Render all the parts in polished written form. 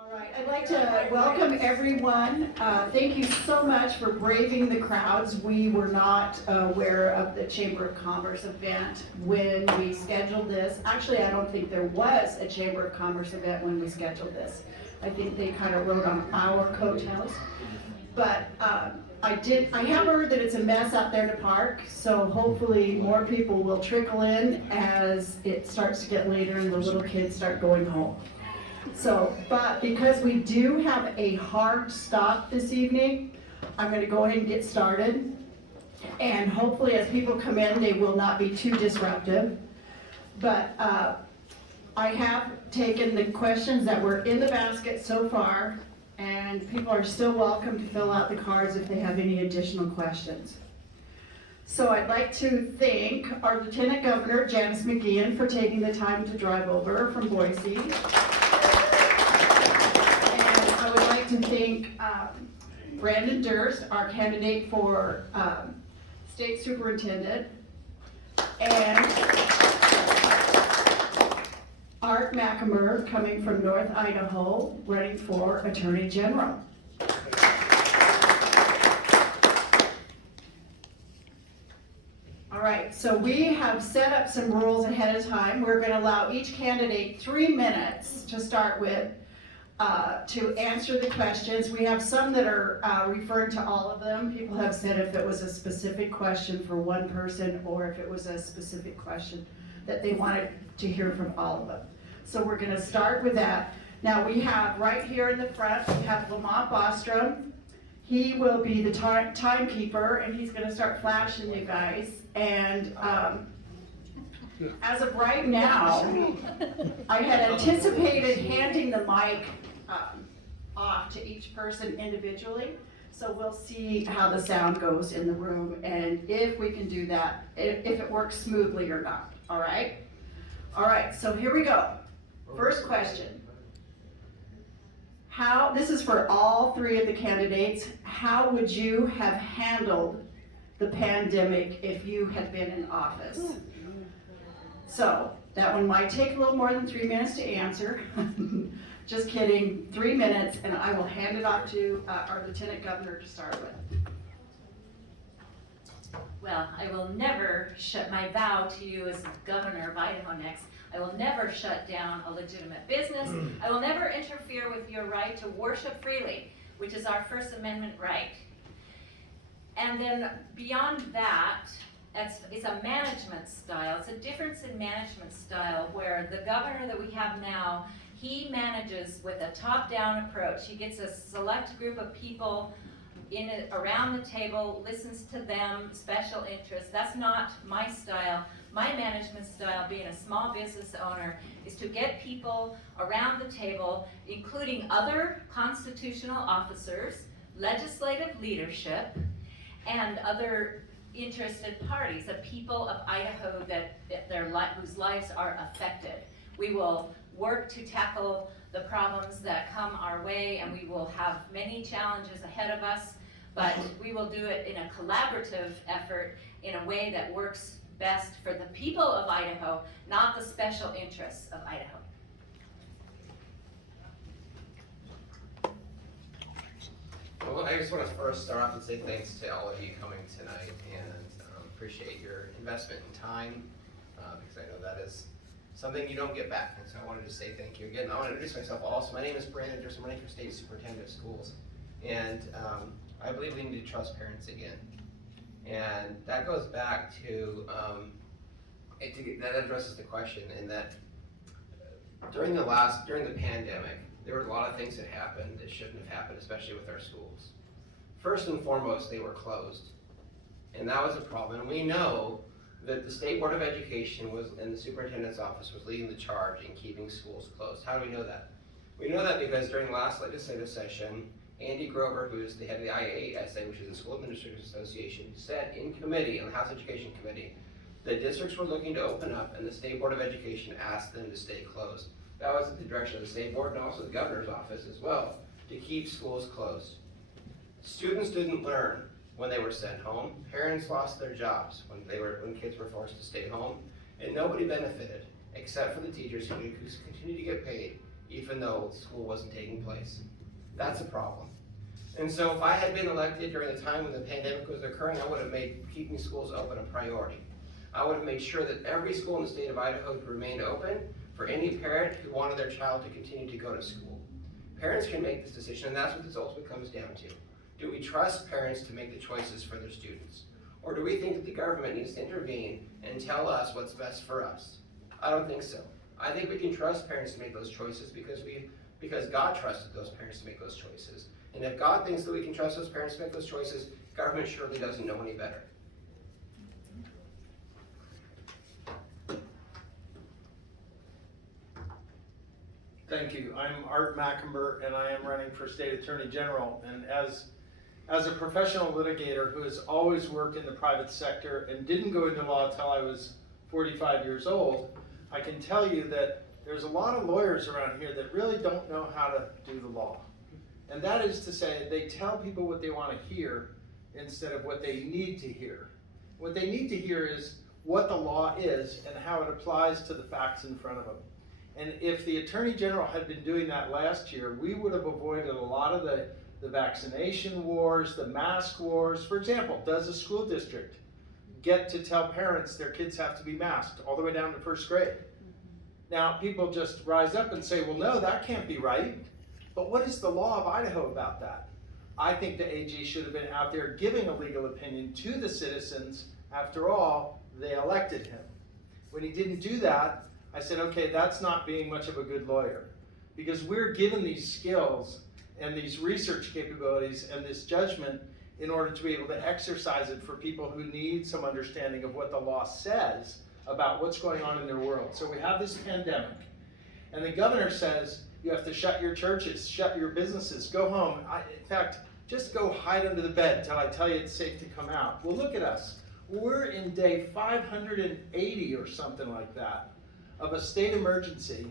All right, I'd like to welcome everyone. Thank you so much for braving the crowds. We were not aware of the Chamber of Commerce event when we scheduled this. Actually, I don't think there was a Chamber of Commerce event when we scheduled this. I think they kind of rode on our coattails. But I have heard that it's a mess out there in the park, so hopefully more people will trickle in as it starts to get later and the little kids start going home. So, but because we do have a hard stop this evening, I'm going to go ahead and get started. And hopefully as people come in, they will not be too disruptive. But I have taken the questions that were in the basket so far, and people are still welcome to fill out the cards if they have any additional questions. So I'd like to thank our Lieutenant Governor, Janice Mcgeachin, for taking the time to drive over from Boise. I would like to thank Branden Durst, our candidate for State Superintendent, and Art Macomber, coming from North Idaho, running for Attorney General. All right, so we have set up some rules ahead of time. We're going to allow each candidate 3 minutes to start with to answer the questions. We have some that are referring to all of them. People have said if it was a specific question for one person or if it was a specific question that they wanted to hear from all of them. So we're going to start with that. Now we have right here in the front, we have Lamont Bostrom. He will be the timekeeper, and he's going to start flashing you guys. And as of right now, I had anticipated handing the mic off to each person individually. So we'll see how the sound goes in the room and if we can do that, if it works smoothly or not. All right? All right, so here we go. First question. This is for all three of the candidates. How would you have handled the pandemic if you had been in office? So that one might take a little more than 3 minutes to answer. Just kidding, 3 minutes, and I will hand it off to our Lieutenant Governor to start with. Well, I will never shut my vow to you as Governor of Idaho next. I will never shut down a legitimate business. I will never interfere with your right to worship freely, which is our First Amendment right. And then beyond that, it's a management style. It's a difference in management style where the governor that we have now, he manages with a top-down approach. He gets a select group of people around the table, listens to them, special interests. That's not my style. My management style, being a small business owner, is to get people around the table, including other constitutional officers, legislative leadership, and other interested parties, the people of Idaho whose lives are affected. We will work to tackle the problems that come our way, and we will have many challenges ahead of us, but we will do it in a collaborative effort in a way that works best for the people of Idaho, not the special interests of Idaho. Well, I just want to first start off and say thanks to all of you coming tonight, and appreciate your investment in time, because I know that is something you don't get back, and so I wanted to say thank you again. I want to introduce myself also. My name is Branden Durst. I'm running for State Superintendent of Schools, and I believe we need to trust parents again. And that goes back to, that addresses the question in that during the pandemic, there were a lot of things that happened that shouldn't have happened, especially with our schools. First and foremost, they were closed. And that was a problem. And we know that the State Board of Education and the Superintendent's office was leading the charge in keeping schools closed. How do we know that? We know that because during the last legislative session, Andy Grover, who is the head of the IASA, which is the School Administrators Association, said in committee, on the House Education Committee, that districts were looking to open up and the State Board of Education asked them to stay closed. That was at the direction of the State Board and also the Governor's office as well, to keep schools closed. Students didn't learn when they were sent home. Parents lost their jobs when kids were forced to stay home, and nobody benefited except for the teachers who continue to get paid even though school wasn't taking place. That's a problem. And so if I had been elected during the time when the pandemic was occurring, I would have made keeping schools open a priority. I would have made sure that every school in the state of Idaho remained open for any parent who wanted their child to continue to go to school. Parents can make this decision, and that's what this ultimately comes down to. Do we trust parents to make the choices for their students? Or do we think that the government needs to intervene and tell us what's best for us? I don't think so. I think we can trust parents to make those choices because God trusted those parents to make those choices. And if God thinks that we can trust those parents to make those choices, government surely doesn't know any better. Thank you. I'm Art Macomber, and I am running for State Attorney General. And as a professional litigator who has always worked in the private sector and didn't go into law until I was 45 years old, I can tell you that there's a lot of lawyers around here that really don't know how to do the law. And that is to say, they tell people what they want to hear instead of what they need to hear. What they need to hear is what the law is and how it applies to the facts in front of them. And if the Attorney General had been doing that last year, we would have avoided a lot of the vaccination wars, the mask wars. For example, does a school district get to tell parents their kids have to be masked all the way down to first grade? Now, people just rise up and say, well, no, that can't be right. But what is the law of Idaho about that? I think the AG should have been out there giving a legal opinion to the citizens. After all, they elected him. When he didn't do that, I said, okay, that's not being much of a good lawyer, because we're given these skills and these research capabilities and this judgment in order to be able to exercise it for people who need some understanding of what the law says about what's going on in their world. So we have this pandemic, and the governor says you have to shut your churches, shut your businesses, go home. In fact, just go hide under the bed till I tell you it's safe to come out. Well, look at us. We're in day 580 or something like that of a state emergency,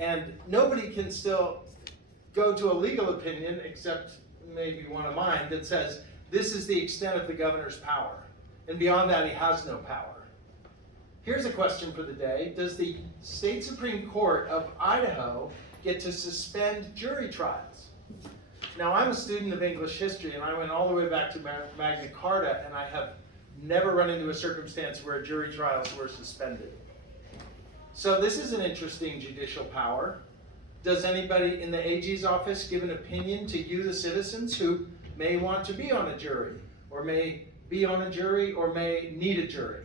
and nobody can still go to a legal opinion, except maybe one of mine, that says this is the extent of the governor's power, and beyond that he has no power. Here's a question for the day. Does the State Supreme Court of Idaho get to suspend jury trials? Now, I'm a student of English history, and I went all the way back to Magna Carta, and I have never run into a circumstance where jury trials were suspended. So this is an interesting judicial power. Does anybody in the AG's office give an opinion to you, the citizens, who may want to be on a jury, or may be on a jury, or may need a jury?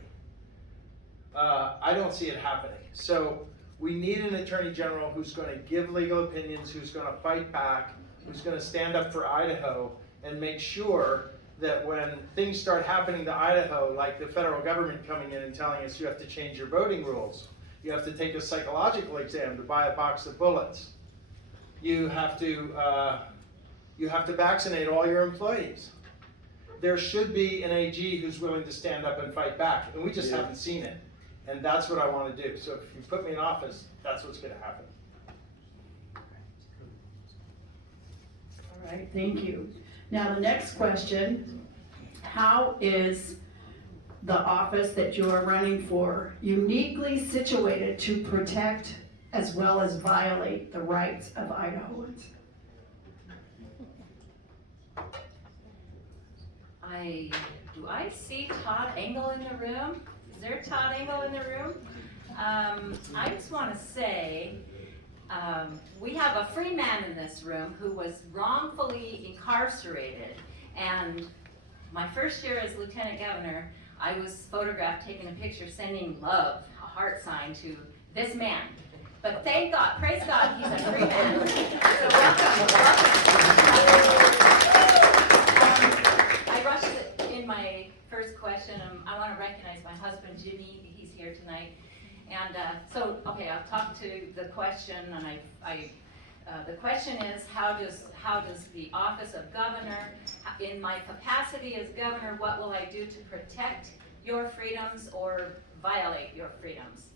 I don't see it happening. So we need an Attorney General who's going to give legal opinions, who's going to fight back, who's going to stand up for Idaho and make sure that when things start happening to Idaho, like the federal government coming in and telling us you have to change your voting rules, you have to take a psychological exam to buy a box of bullets, you have to vaccinate all your employees. There should be an AG who's willing to stand up and fight back, and we just haven't seen it. And that's what I want to do. So if you put me in office, that's what's going to happen. All right, thank you. Now the next question, how is the office that you are running for uniquely situated to protect as well as violate the rights of Idahoans? Do I see Todd Engel in the room? Is there Todd Engel in the room? I just want to say, we have a free man in this room who was wrongfully incarcerated, and my first year as Lieutenant Governor, I was photographed taking a picture sending love, a heart sign, to this man. But thank God, praise God, he's a free man. So I rushed it in my first question. I want to recognize my husband, Jimmy. He's here tonight. And okay, I'll talk to the question, and the question is, how does the office of governor, in my capacity as governor, what will I do to protect your freedoms or violate your freedoms?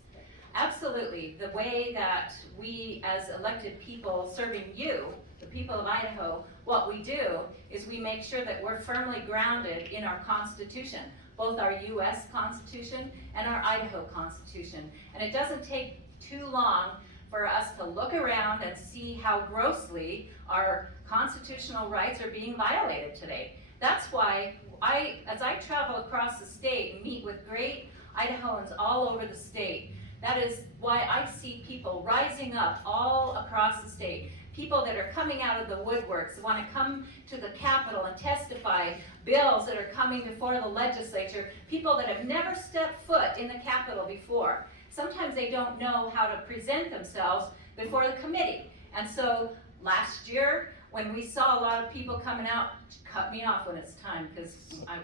Absolutely, the way that we as elected people serving you, the people of Idaho, what we do is we make sure that we're firmly grounded in our Constitution, both our U.S. Constitution and our Idaho Constitution. And it doesn't take too long for us to look around and see how grossly our constitutional rights are being violated today. That's why as I travel across the state and meet with great Idahoans all over the state, that is why I see people rising up all across the state. People that are coming out of the woodworks, want to come to the Capitol and testify, bills that are coming before the legislature, people that have never stepped foot in the Capitol before. Sometimes they don't know how to present themselves before the committee. And so last year, when we saw a lot of people coming out, cut me off when it's time, because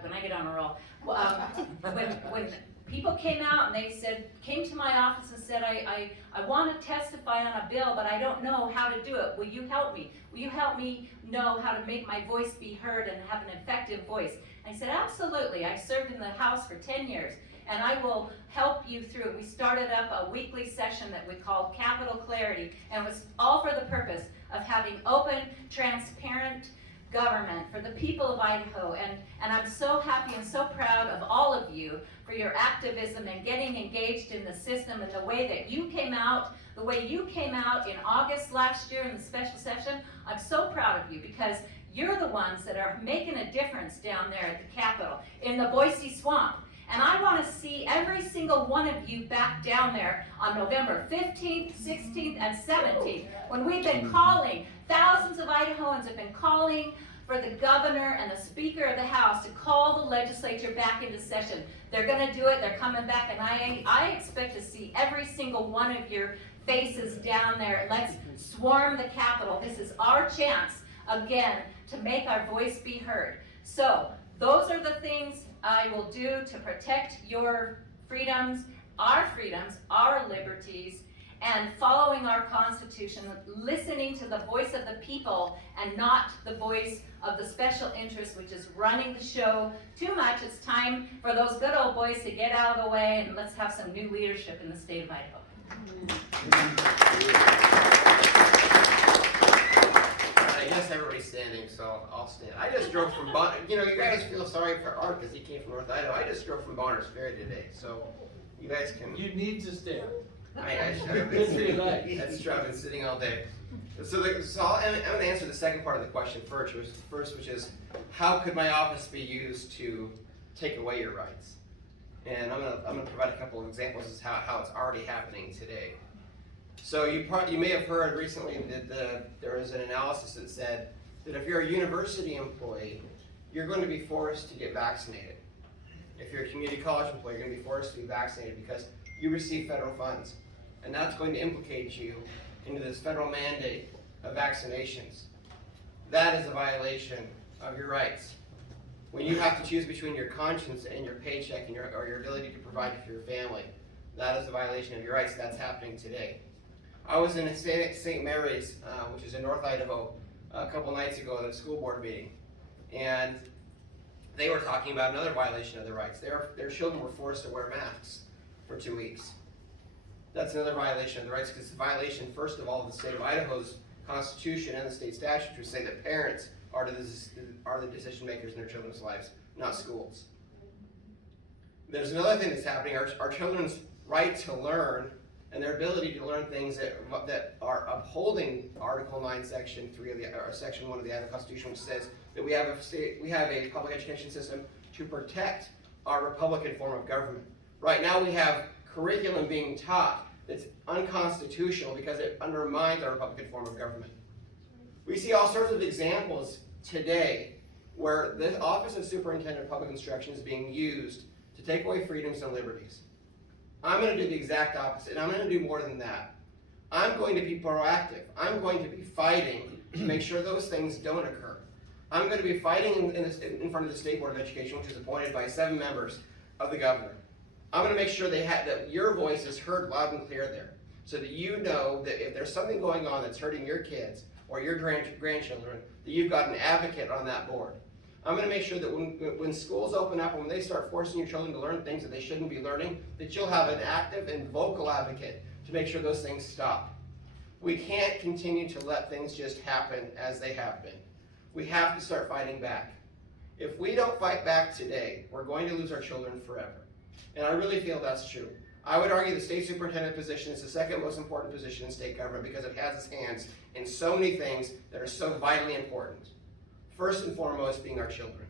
when I get on a roll, when people came out and they came to my office and said, I want to testify on a bill, but I don't know how to do it. Will you help me? Will you help me know how to make my voice be heard and have an effective voice? I said, absolutely. I served in the House for 10 years, and I will help you through it. We started up a weekly session that we called Capital Clarity, and it was all for the purpose of having open, transparent government for the people of Idaho. And I'm so happy and so proud of all of you for your activism and getting engaged in the system and the way that you came out, the way you came out in August last year in the special session. I'm so proud of you because you're the ones that are making a difference down there at the Capitol in the Boise Swamp. And I want to see every single one of you back down there on November 15th, 16th, and 17th, when we've been calling, thousands of Idahoans have been calling for the governor and the Speaker of the House to call the legislature back into session. They're going to do it. They're coming back, and I expect to see every single one of your faces down there. Let's swarm the Capitol. This is our chance, again, to make our voice be heard. So those are the things I will do to protect your freedoms, our liberties, and following our Constitution, listening to the voice of the people and not the voice of the special interest, which is running the show too much. It's time for those good old boys to get out of the way, and let's have some new leadership in the state of Idaho. I guess everybody's standing, so I'll stand. I just drove from Bonner. You know, you guys feel sorry for Art because he came from North Idaho. I just drove from Bonner's Ferry today, so you guys can. You need to stand. I've been sitting. That's true. I've been sitting all day. So I'm going to answer the second part of the question first, which is how could my office be used to take away your rights? And I'm going to provide a couple of examples of how it's already happening today. So you may have heard recently that there was an analysis that said that if you're a university employee, you're going to be forced to get vaccinated. If you're a community college employee, you're going to be forced to be vaccinated because you receive federal funds. And that's going to implicate you into this federal mandate of vaccinations. That is a violation of your rights. When you have to choose between your conscience and your paycheck and your ability to provide for your family, that is a violation of your rights. That's happening today. I was in St. Mary's, which is in North Idaho, a couple nights ago at a school board meeting, and they were talking about another violation of their rights. Their children were forced to wear masks for 2 weeks. That's another violation of the rights because it's a violation, first of all, of the state of Idaho's Constitution and the state statutes, which say that parents are the decision makers in their children's lives, not schools. There's another thing that's happening. Our children's right to learn and their ability to learn things that are upholding Article 9, Section 3 or Section 1 of the Idaho Constitution, which says that we have a public education system to protect our Republican form of government. Right now we have curriculum being taught that's unconstitutional because it undermines our Republican form of government. We see all sorts of examples today where the Office of Superintendent of Public Instruction is being used to take away freedoms and liberties. I'm going to do the exact opposite, and I'm going to do more than that. I'm going to be proactive. I'm going to be fighting to make sure those things don't occur. I'm going to be fighting in front of the State Board of Education, which is appointed by 7 members of the governor. I'm going to make sure that your voice is heard loud and clear there, so that you know that if there's something going on that's hurting your kids or your grandchildren, that you've got an advocate on that board. I'm going to make sure that when schools open up and when they start forcing your children to learn things that they shouldn't be learning, that you'll have an active and vocal advocate to make sure those things stop. We can't continue to let things just happen as they have been. We have to start fighting back. If we don't fight back today, we're going to lose our children forever. And I really feel that's true. I would argue the state superintendent position is the second most important position in state government because it has its hands in so many things that are so vitally important. First and foremost being our children.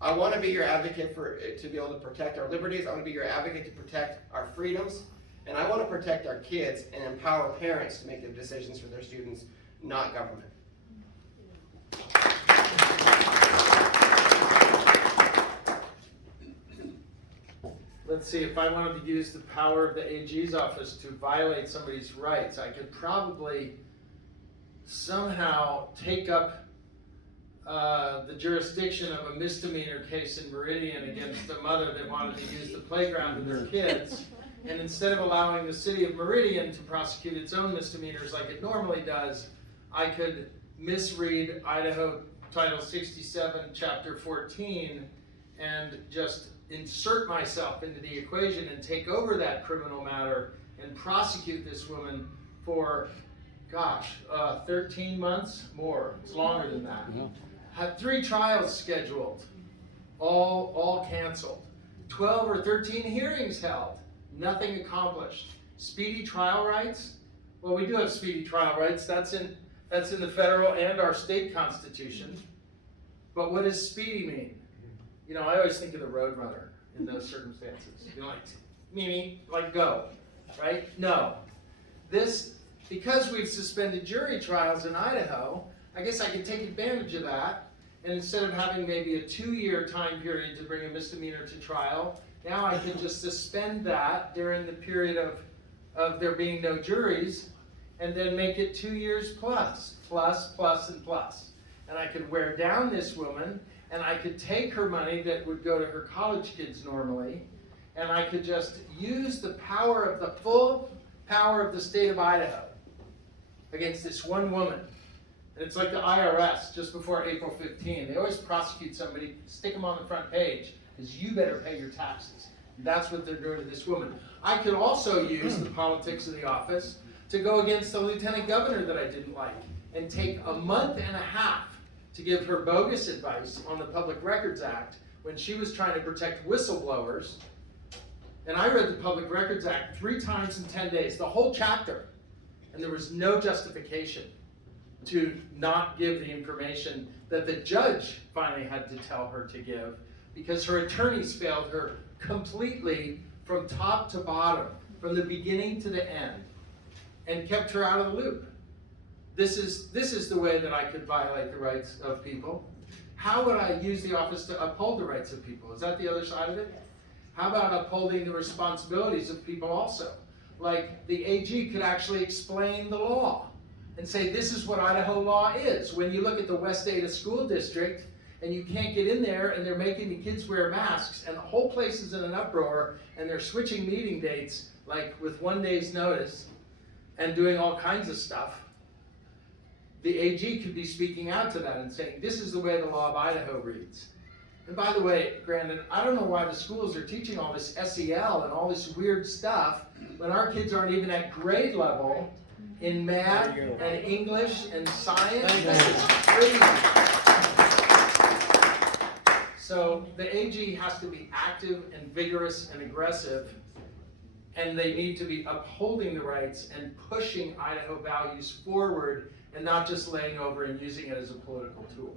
I want to be your advocate to be able to protect our liberties. I want to be your advocate to protect our freedoms. And I want to protect our kids and empower parents to make the decisions for their students, not government. Let's see, if I wanted to use the power of the AG's office to violate somebody's rights, I could probably somehow take up the jurisdiction of a misdemeanor case in Meridian against a mother that wanted to use the playground with her kids. And instead of allowing the city of Meridian to prosecute its own misdemeanors like it normally does, I could misread Idaho Title 67, Chapter 14, and just insert myself into the equation and take over that criminal matter and prosecute this woman for, 13 months? More. It's longer than that. Had 3 trials scheduled, all canceled. 12 or 13 hearings held, nothing accomplished. Speedy trial rights? Well, we do have speedy trial rights. That's in the federal and our state constitution. But what does speedy mean? You know, I always think of the Roadrunner in those circumstances. You know, like, Mimi, like go, right? No. Because we've suspended jury trials in Idaho, I guess I can take advantage of that, and instead of having maybe a 2-year time period to bring a misdemeanor to trial, now I can just suspend that during the period of there being no juries, and then make it 2 years plus, and plus. And I could wear down this woman, and I could take her money that would go to her college kids normally, and I could just use the full power of the state of Idaho against this one woman. And it's like the IRS just before April 15. They always prosecute somebody, stick them on the front page, because you better pay your taxes. And that's what they're doing to this woman. I could also use the politics of the office to go against the lieutenant governor that I didn't like and take a month and a half to give her bogus advice on the Public Records Act when she was trying to protect whistleblowers. And I read the Public Records Act 3 times in 10 days, the whole chapter, and there was no justification to not give the information that the judge finally had to tell her to give because her attorneys failed her completely from top to bottom, from the beginning to the end, and kept her out of the loop. This is the way that I could violate the rights of people. How would I use the office to uphold the rights of people? Is that the other side of it? How about upholding the responsibilities of people also? Like the AG could actually explain the law and say this is what Idaho law is. When you look at the West Ada School District and you can't get in there and they're making the kids wear masks and the whole place is in an uproar and they're switching meeting dates like with 1 day's notice and doing all kinds of stuff, the AG could be speaking out to that and saying, this is the way the law of Idaho reads. And by the way, Branden, I don't know why the schools are teaching all this SEL and all this weird stuff when our kids aren't even at grade level in math and English and science. This is crazy. So the AG has to be active and vigorous and aggressive, and they need to be upholding the rights and pushing Idaho values forward and not just laying over and using it as a political tool.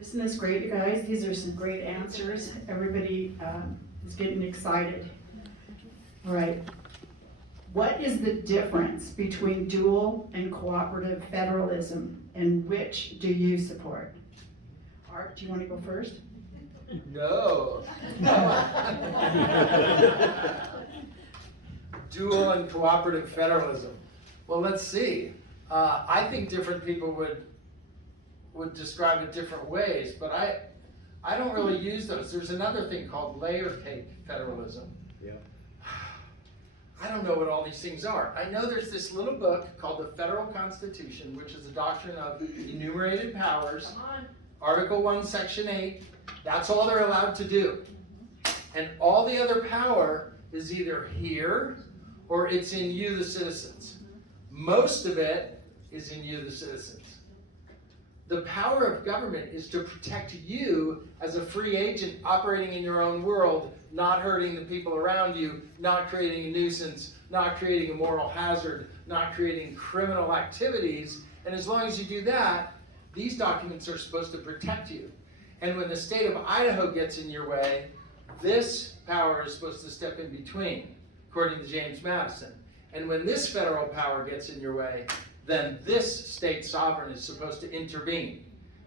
Isn't this great, you guys? These are some great answers. Everybody is getting excited. All right. What is the difference between dual and cooperative federalism, and which do you support? Art, do you want to go first? No. Dual and cooperative federalism. Well, let's see. I think different people would describe it different ways, but I don't really use those. There's another thing called layer cake federalism. Yeah. I don't know what all these things are. I know there's this little book called the Federal Constitution, which is a doctrine of enumerated powers. Article 1, Section 8. That's all they're allowed to do. And all the other power is either here or it's in you, the citizens. Most of it is in you, the citizens. The power of government is to protect you as a free agent operating in your own world, not hurting the people around you, not creating a nuisance, not creating a moral hazard, not creating criminal activities. And as long as you do that, these documents are supposed to protect you. And when the state of Idaho gets in your way, this power is supposed to step in between, according to James Madison. And when this federal power gets in your way, then this state sovereign is supposed to intervene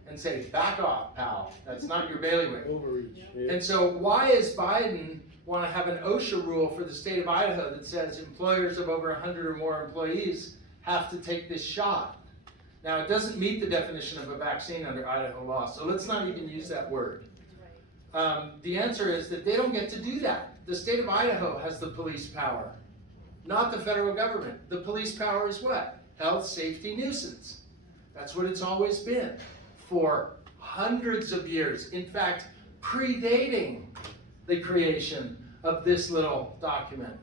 and say, back off, pal. That's not your bailiwick. Overreach. Yeah. And so why is Biden want to have an OSHA rule for the state of Idaho that says employers of over 100 or more employees have to take this shot? Now, it doesn't meet the definition of a vaccine under Idaho law, so let's not even use that word. The answer is that they don't get to do that. The state of Idaho has the police power, not the federal government. The police power is what? Health, safety, nuisance. That's what it's always been for hundreds of years. In fact, predating the creation of this little document.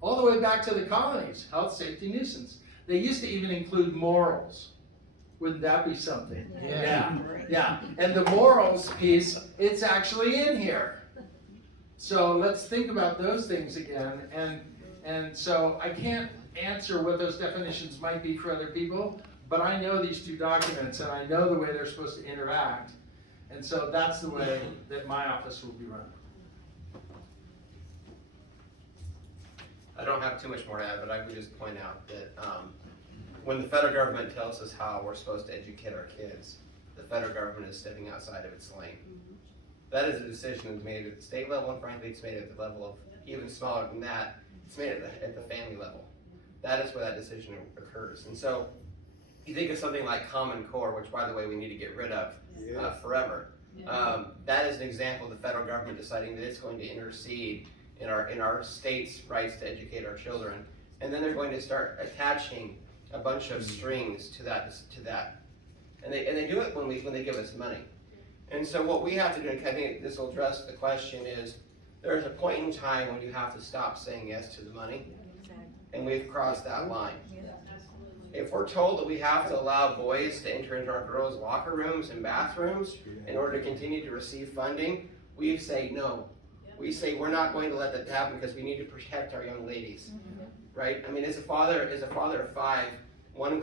All the way back to the colonies, health, safety, nuisance. They used to even include morals. Wouldn't that be something? Yeah. And the morals piece, it's actually in here. So let's think about those things again. And so I can't answer what those definitions might be for other people, but I know these two documents and I know the way they're supposed to interact. And so that's the way that my office will be run. I don't have too much more to add, but I would just point out that when the federal government tells us how we're supposed to educate our kids, the federal government is stepping outside of its lane. That is a decision that's made at the state level, and frankly, it's made at the level of even smaller than that. It's made at the family level. That is where that decision occurs. And so, you think of something like Common Core, which, by the way, we need to get rid of forever. That is an example of the federal government deciding that it's going to intercede in our state's rights to educate our children, and then they're going to start attaching a bunch of strings to that, and they do it when they give us money. And so what we have to do, and I think this will address the question, is there's a point in time when you have to stop saying yes to the money, and we've crossed that line. If we're told that we have to allow boys to enter into our girls' locker rooms and bathrooms in order to continue to receive funding, we say no. We say we're not going to let that happen because we need to protect our young ladies, right? I mean, as a father of 5, one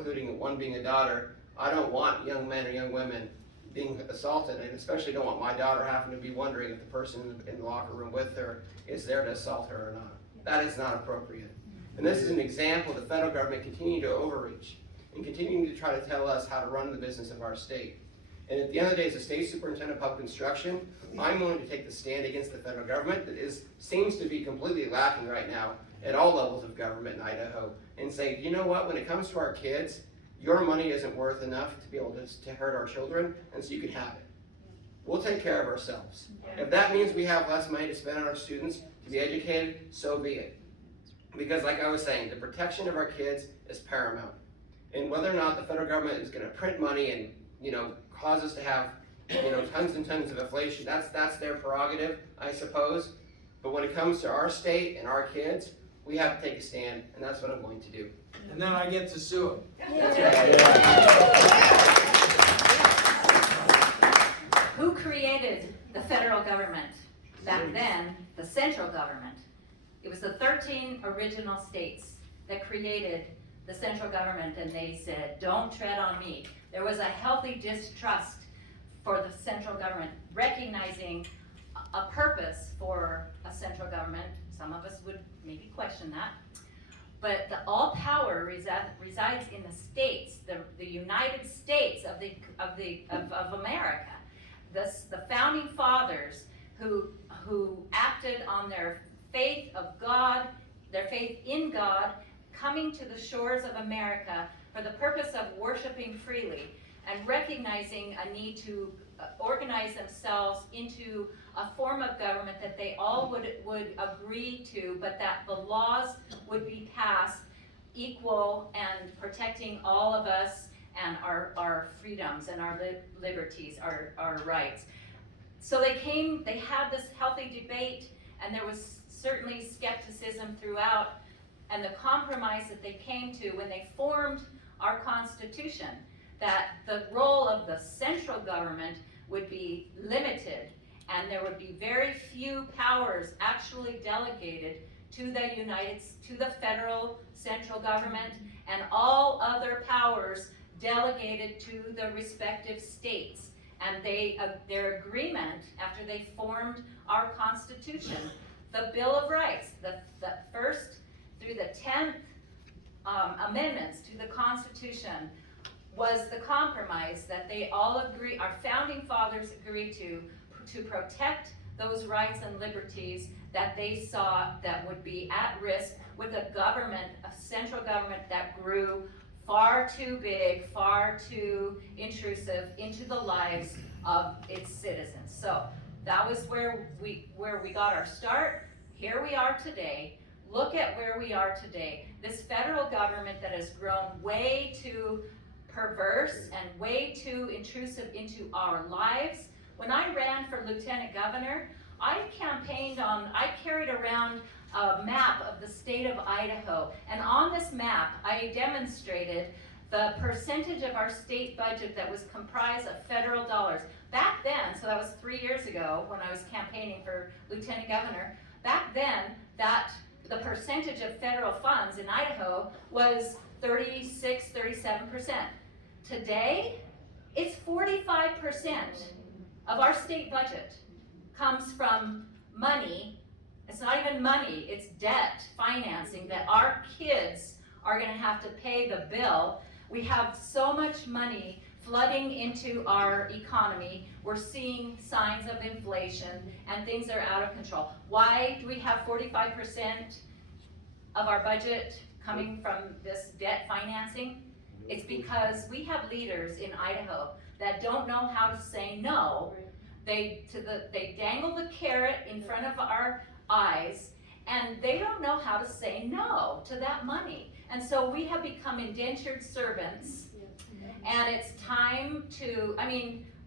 being a daughter, I don't want young men or young women being assaulted, and especially don't want my daughter having to be wondering if the person in the locker room with her is there to assault her or not. That is not appropriate. And this is an example of the federal government continuing to overreach and continuing to try to tell us how to run the business of our state. And at the end of the day, as a state superintendent of public instruction, I'm willing to take the stand against the federal government that seems to be completely lacking right now at all levels of government in Idaho, and say, you know what, when it comes to our kids, your money isn't worth enough to be able to hurt our children, and so you can have it. We'll take care of ourselves. If that means we have less money to spend on our students to be educated, so be it. Because like I was saying, the protection of our kids is paramount. And whether or not the federal government is going to print money and, cause us to have, tons and tons of inflation, that's their prerogative, I suppose. But when it comes to our state and our kids, we have to take a stand, and that's what I'm going to do. And then I get to sue them. Who created the federal government? Back then, the central government. It was the 13 original states that created the central government, and they said, don't tread on me. There was a healthy distrust for the central government, recognizing a purpose for a central government. Some of us would maybe question that. But all power resides in the states, the United States of America. The founding fathers who acted on their faith of God, their faith in God, coming to the shores of America for the purpose of worshiping freely and recognizing a need to organize themselves into a form of government that they all would agree to, but that the laws would be passed equal and protecting all of us and our freedoms and our liberties, our rights. So they had this healthy debate, and there was certainly skepticism throughout, and the compromise that they came to when they formed our Constitution, that the role of the central government would be limited, and there would be very few powers actually delegated to the federal central government, and all other powers delegated to the respective states. And their agreement, after they formed our Constitution, the Bill of Rights, the first through the 10th amendments to the Constitution, was the compromise that they all agree, our founding fathers agreed to protect those rights and liberties that they saw that would be at risk with a central government that grew far too big, far too intrusive into the lives of its citizens. So that was where we got our start. Here we are today. Look at where we are today. This federal government that has grown way too perverse and way too intrusive into our lives. When I ran for lieutenant governor, I carried around a map of the state of Idaho, and on this map I demonstrated the percentage of our state budget that was comprised of federal dollars. Back then, so that was 3 years ago when I was campaigning for lieutenant governor, back then the percentage of federal funds in Idaho was 36, 37%. Today, it's 45% of our state budget comes from money. It's not even money, it's debt financing that our kids are gonna have to pay the bill. We have so much money flooding into our economy. We're seeing signs of inflation and things are out of control. Why do we have 45% of our budget coming from this debt financing? It's because we have leaders in Idaho that don't know how to say no. They dangle the carrot in front of our eyes, and they don't know how to say no to that money. And so we have become indentured servants, and it's time to,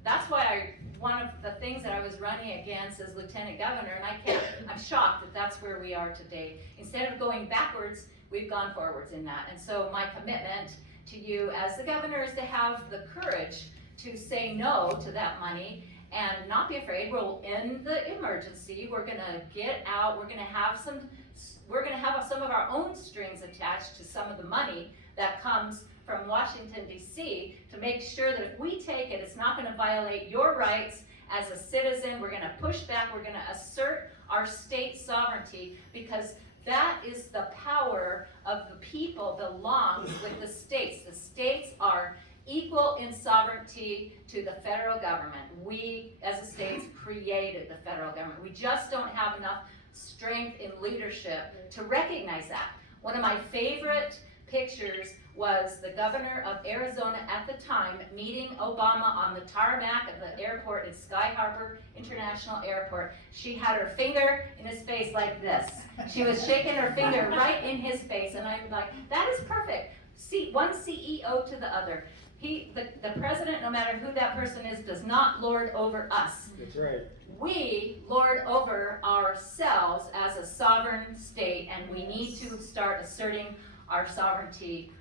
that's why one of the things that I was running against as lieutenant governor, and I'm shocked that that's where we are today. Instead of going backwards, we've gone forwards in that. And so my commitment to you as the governor is to have the courage to say no to that money and not be afraid. We'll end the emergency. We're gonna get out. We're gonna have some of our own strings attached to some of the money that comes from Washington, D.C. to make sure that if we take it, it's not gonna violate your rights as a citizen. We're gonna push back. We're gonna assert our state sovereignty, because that is the power of the people belongs with the states. The states are equal in sovereignty to the federal government. We, as the states, created the federal government. We just don't have enough strength in leadership to recognize that. One of my favorite pictures was the governor of Arizona at the time meeting Obama on the tarmac of the airport at Sky Harbor International Airport. She had her finger in his face like this. She was shaking her finger right in his face, and I'm like, that is perfect. See, one CEO to the other. The president, no matter who that person is, does not lord over us. That's right. We lord over ourselves as a sovereign state, and we need to start asserting our sovereignty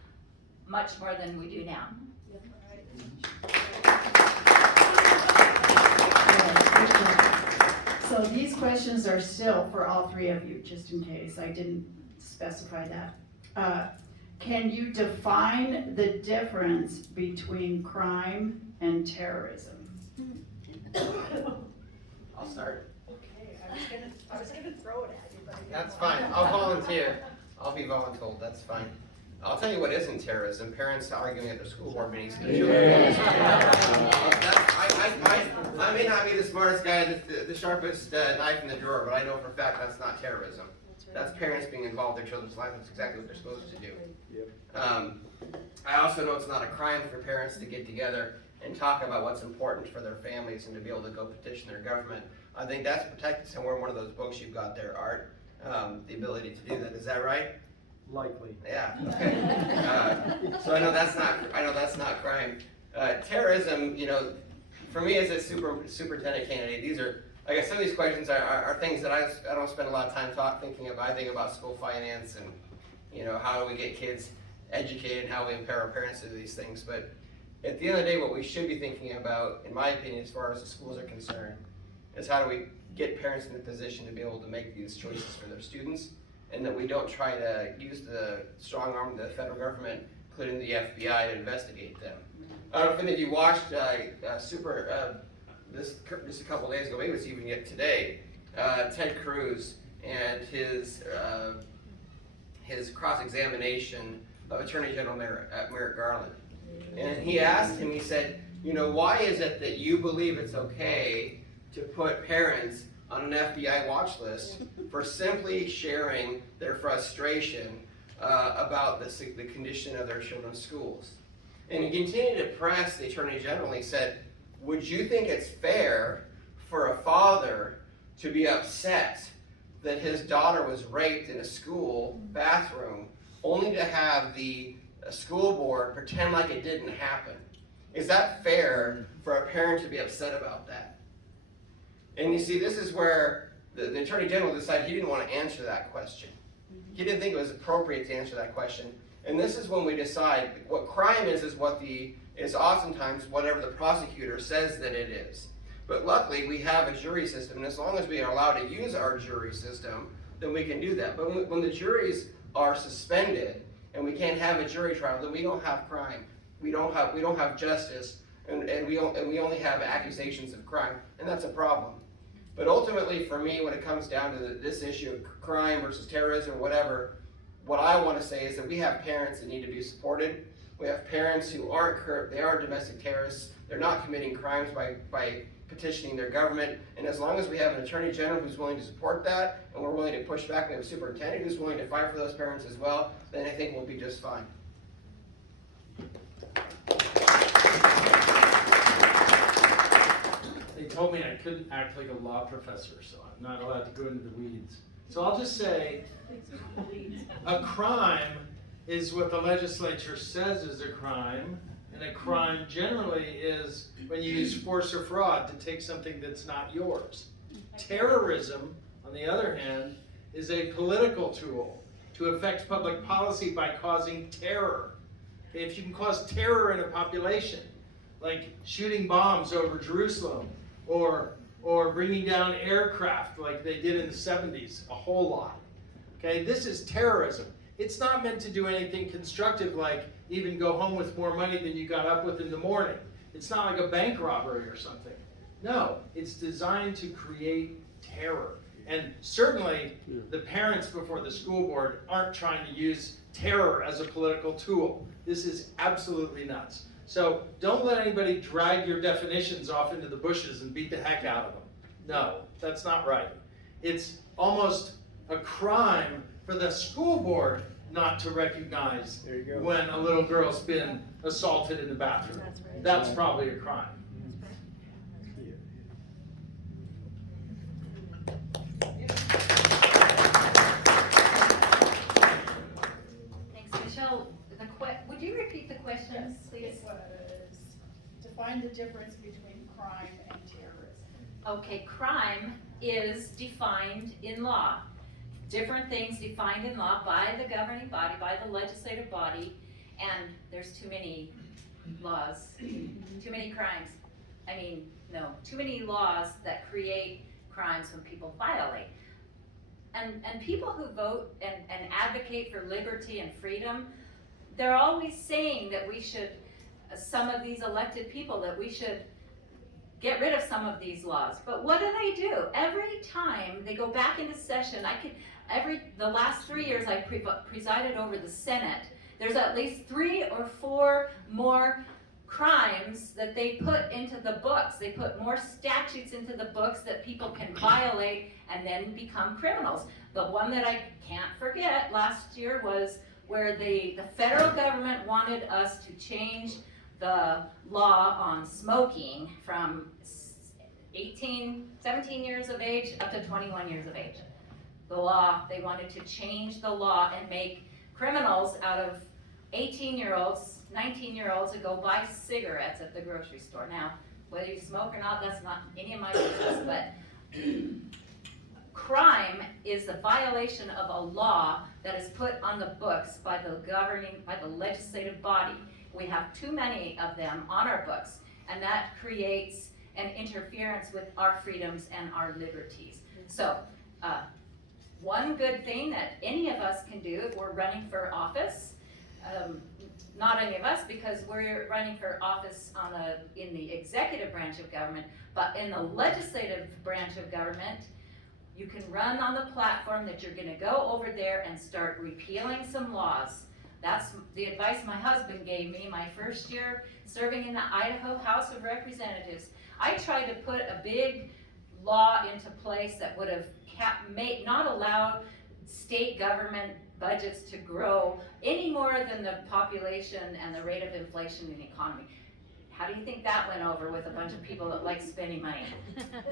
much more than we do now. So these questions are still for all three of you, just in case I didn't specify that. Can you define the difference between crime and terrorism? I'll start. Okay, I was gonna throw it at you, but. That's fine. I'll volunteer. I'll be voluntold. That's fine. I'll tell you what isn't terrorism. Parents arguing at their school board meetings. I may not be the smartest guy, the sharpest knife in the drawer, but I know for a fact that's not terrorism. That's parents being involved in their children's lives. That's exactly what they're supposed to do. I also know it's not a crime for parents to get together and talk about what's important for their families and to be able to go petition their government. I think that's protected somewhere in one of those books you've got there, Art. The ability to do that. Is that right? Likely. Yeah. Okay. So I know that's not crime. Terrorism, for me as a superintendent candidate, these are, I guess some of these questions are things that I don't spend a lot of time thinking about. I think about school finance and how do we get kids educated and how we empower our parents to do these things. But at the end of the day, what we should be thinking about, in my opinion, as far as the schools are concerned, is how do we get parents in a position to be able to make these choices for their students, and that we don't try to use the strong arm of the federal government, including the FBI, to investigate them. I don't know if any of you watched this just a couple days ago, maybe it's even yet today, Ted Cruz and his cross-examination of Attorney General Merrick Garland. And he asked him, he said, why is it that you believe it's okay to put parents on an FBI watch list for simply sharing their frustration about the condition of their children's schools? And he continued to press the Attorney General. He said, would you think it's fair for a father to be upset that his daughter was raped in a school bathroom only to have the school board pretend like it didn't happen? Is that fair for a parent to be upset about that? And you see, this is where the Attorney General decided he didn't want to answer that question. He didn't think it was appropriate to answer that question. And this is when we decide what crime is oftentimes whatever the prosecutor says that it is. But luckily, we have a jury system, and as long as we are allowed to use our jury system, then we can do that. But when the juries are suspended and we can't have a jury trial, then we don't have crime. We don't have justice, and we only have accusations of crime, and that's a problem. But ultimately, for me, when it comes down to this issue of crime versus terrorism or whatever, what I want to say is that we have parents that need to be supported. We have parents who they aren't domestic terrorists. They're not committing crimes by petitioning their government. And as long as we have an Attorney General who's willing to support that, and we're willing to push back, we have a Superintendent who's willing to fight for those parents as well, then I think we'll be just fine. They told me I couldn't act like a law professor, so I'm not allowed to go into the weeds. So I'll just say, a crime is what the legislature says is a crime, and a crime generally is when you use force or fraud to take something that's not yours. Terrorism, on the other hand, is a political tool to affect public policy by causing terror. Okay, if you can cause terror in a population, like shooting bombs over Jerusalem, or bringing down aircraft like they did in the 70s, a whole lot. Okay, this is terrorism. It's not meant to do anything constructive like even go home with more money than you got up with in the morning. It's not like a bank robbery or something. No, it's designed to create terror. And certainly the parents before the school board aren't trying to use terror as a political tool. This is absolutely nuts. So don't let anybody drag your definitions off into the bushes and beat the heck out of them. No, that's not right. It's almost a crime for the school board not to recognize when a little girl's been assaulted in the bathroom. That's probably a crime. Thanks, Michelle. Would you repeat the question, please? It was to find the difference between crime and terrorism. Okay, crime is defined in law. Different things defined in law by the governing body, by the legislative body, and there's too many laws, too many crimes. Too many laws that create crimes when people violate. And people who vote and advocate for liberty and freedom, they're always saying that we should, some of these elected people, that we should get rid of some of these laws. But what do? Every time they go back into session, the last 3 years I presided over the Senate, there's at least 3 or 4 more crimes that they put into the books. They put more statutes into the books that people can violate and then become criminals. The one that I can't forget last year was where the federal government wanted us to change the law on smoking from 17 years of age up to 21 years of age. They wanted to change the law and make criminals out of 18-year-olds, 19-year-olds that go buy cigarettes at the grocery store. Now, whether you smoke or not, that's not any of my business, but crime is the violation of a law that is put on the books by the legislative body. We have too many of them on our books, and that creates an interference with our freedoms and our liberties. So, one good thing that any of us can do if we're running for office, not any of us because we're running for office in the executive branch of government, but in the legislative branch of government, you can run on the platform that you're gonna go over there and start repealing some laws. That's the advice my husband gave me my first year serving in the Idaho House of Representatives. I tried to put a big law into place that would have not allowed state government budgets to grow any more than the population and the rate of inflation in the economy. How do you think that went over with a bunch of people that like spending money?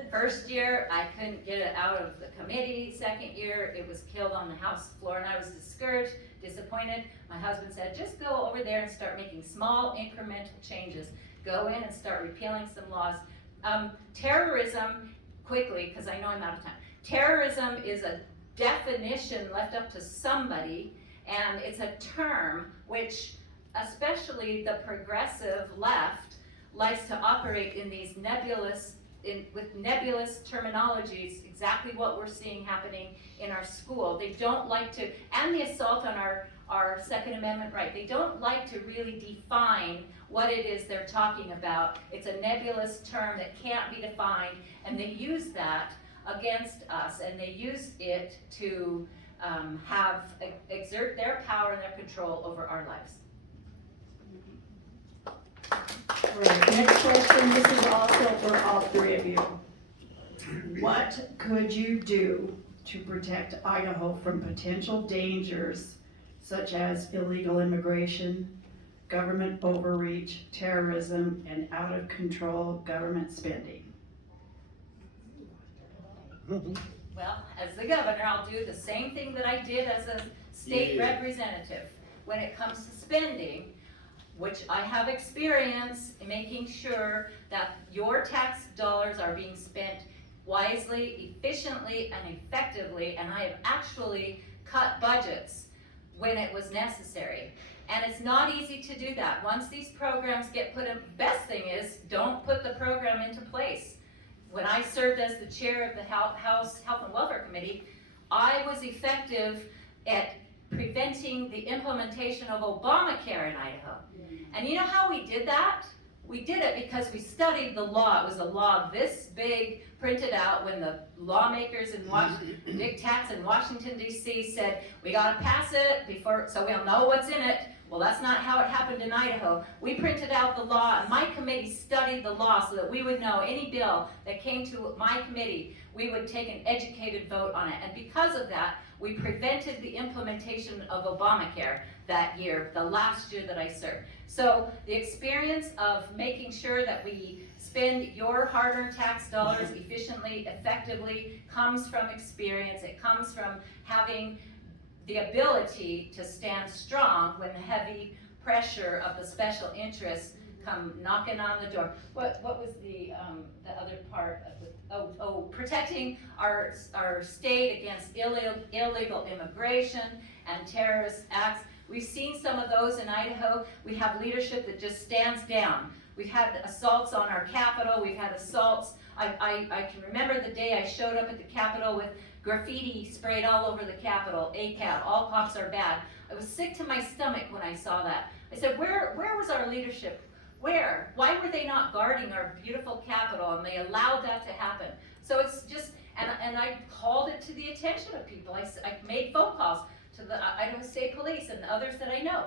First year, I couldn't get it out of the committee. Second year, it was killed on the House floor, and I was discouraged, disappointed. My husband said, just go over there and start making small incremental changes. Go in and start repealing some laws. Terrorism, quickly, because I know I'm out of time. Terrorism is a definition left up to somebody, and it's a term which, especially the progressive left, likes to operate in these with nebulous terminologies, exactly what we're seeing happening in our school. They don't like to, and the assault on our Second Amendment right, they don't like to really define what it is they're talking about. It's a nebulous term that can't be defined, and they use that against us, and they use it to exert their power and their control over our lives. Right, next question, this is also for all three of you. What could you do to protect Idaho from potential dangers such as illegal immigration, government overreach, terrorism, and out-of-control government spending? Well, as the governor, I'll do the same thing that I did as a state representative. When it comes to spending, which I have experience in making sure that your tax dollars are being spent wisely, efficiently, and effectively, and I have actually cut budgets when it was necessary. And it's not easy to do that. Once these programs get put in, best thing is don't put the program into place. When I served as the chair of the House Health and Welfare Committee, I was effective at preventing the implementation of Obamacare in Idaho. And you know how we did that? We did it because we studied the law. It was a law this big, printed out when the lawmakers in big techs in Washington, D.C. said, we gotta pass it before, so we'll know what's in it. Well, that's not how it happened in Idaho. We printed out the law, and my committee studied the law so that we would know any bill that came to my committee, we would take an educated vote on it. And because of that, we prevented the implementation of Obamacare that year, the last year that I served. So the experience of making sure that we spend your hard-earned tax dollars efficiently, effectively, comes from experience. It comes from having the ability to stand strong when the heavy pressure of the special interests come knocking on the door. What was the other part of the, protecting our state against illegal immigration and terrorist acts. We've seen some of those in Idaho. We have leadership that just stands down. We've had assaults on our Capitol. We've had assaults. I can remember the day I showed up at the Capitol with graffiti sprayed all over the Capitol, ACAB, all cops are bad. I was sick to my stomach when I saw that. I said, where was our leadership? Where? Why were they not guarding our beautiful Capitol? And they allowed that to happen. So it's just, and I called it to the attention of people. I made phone calls to the Idaho State Police and others that I know.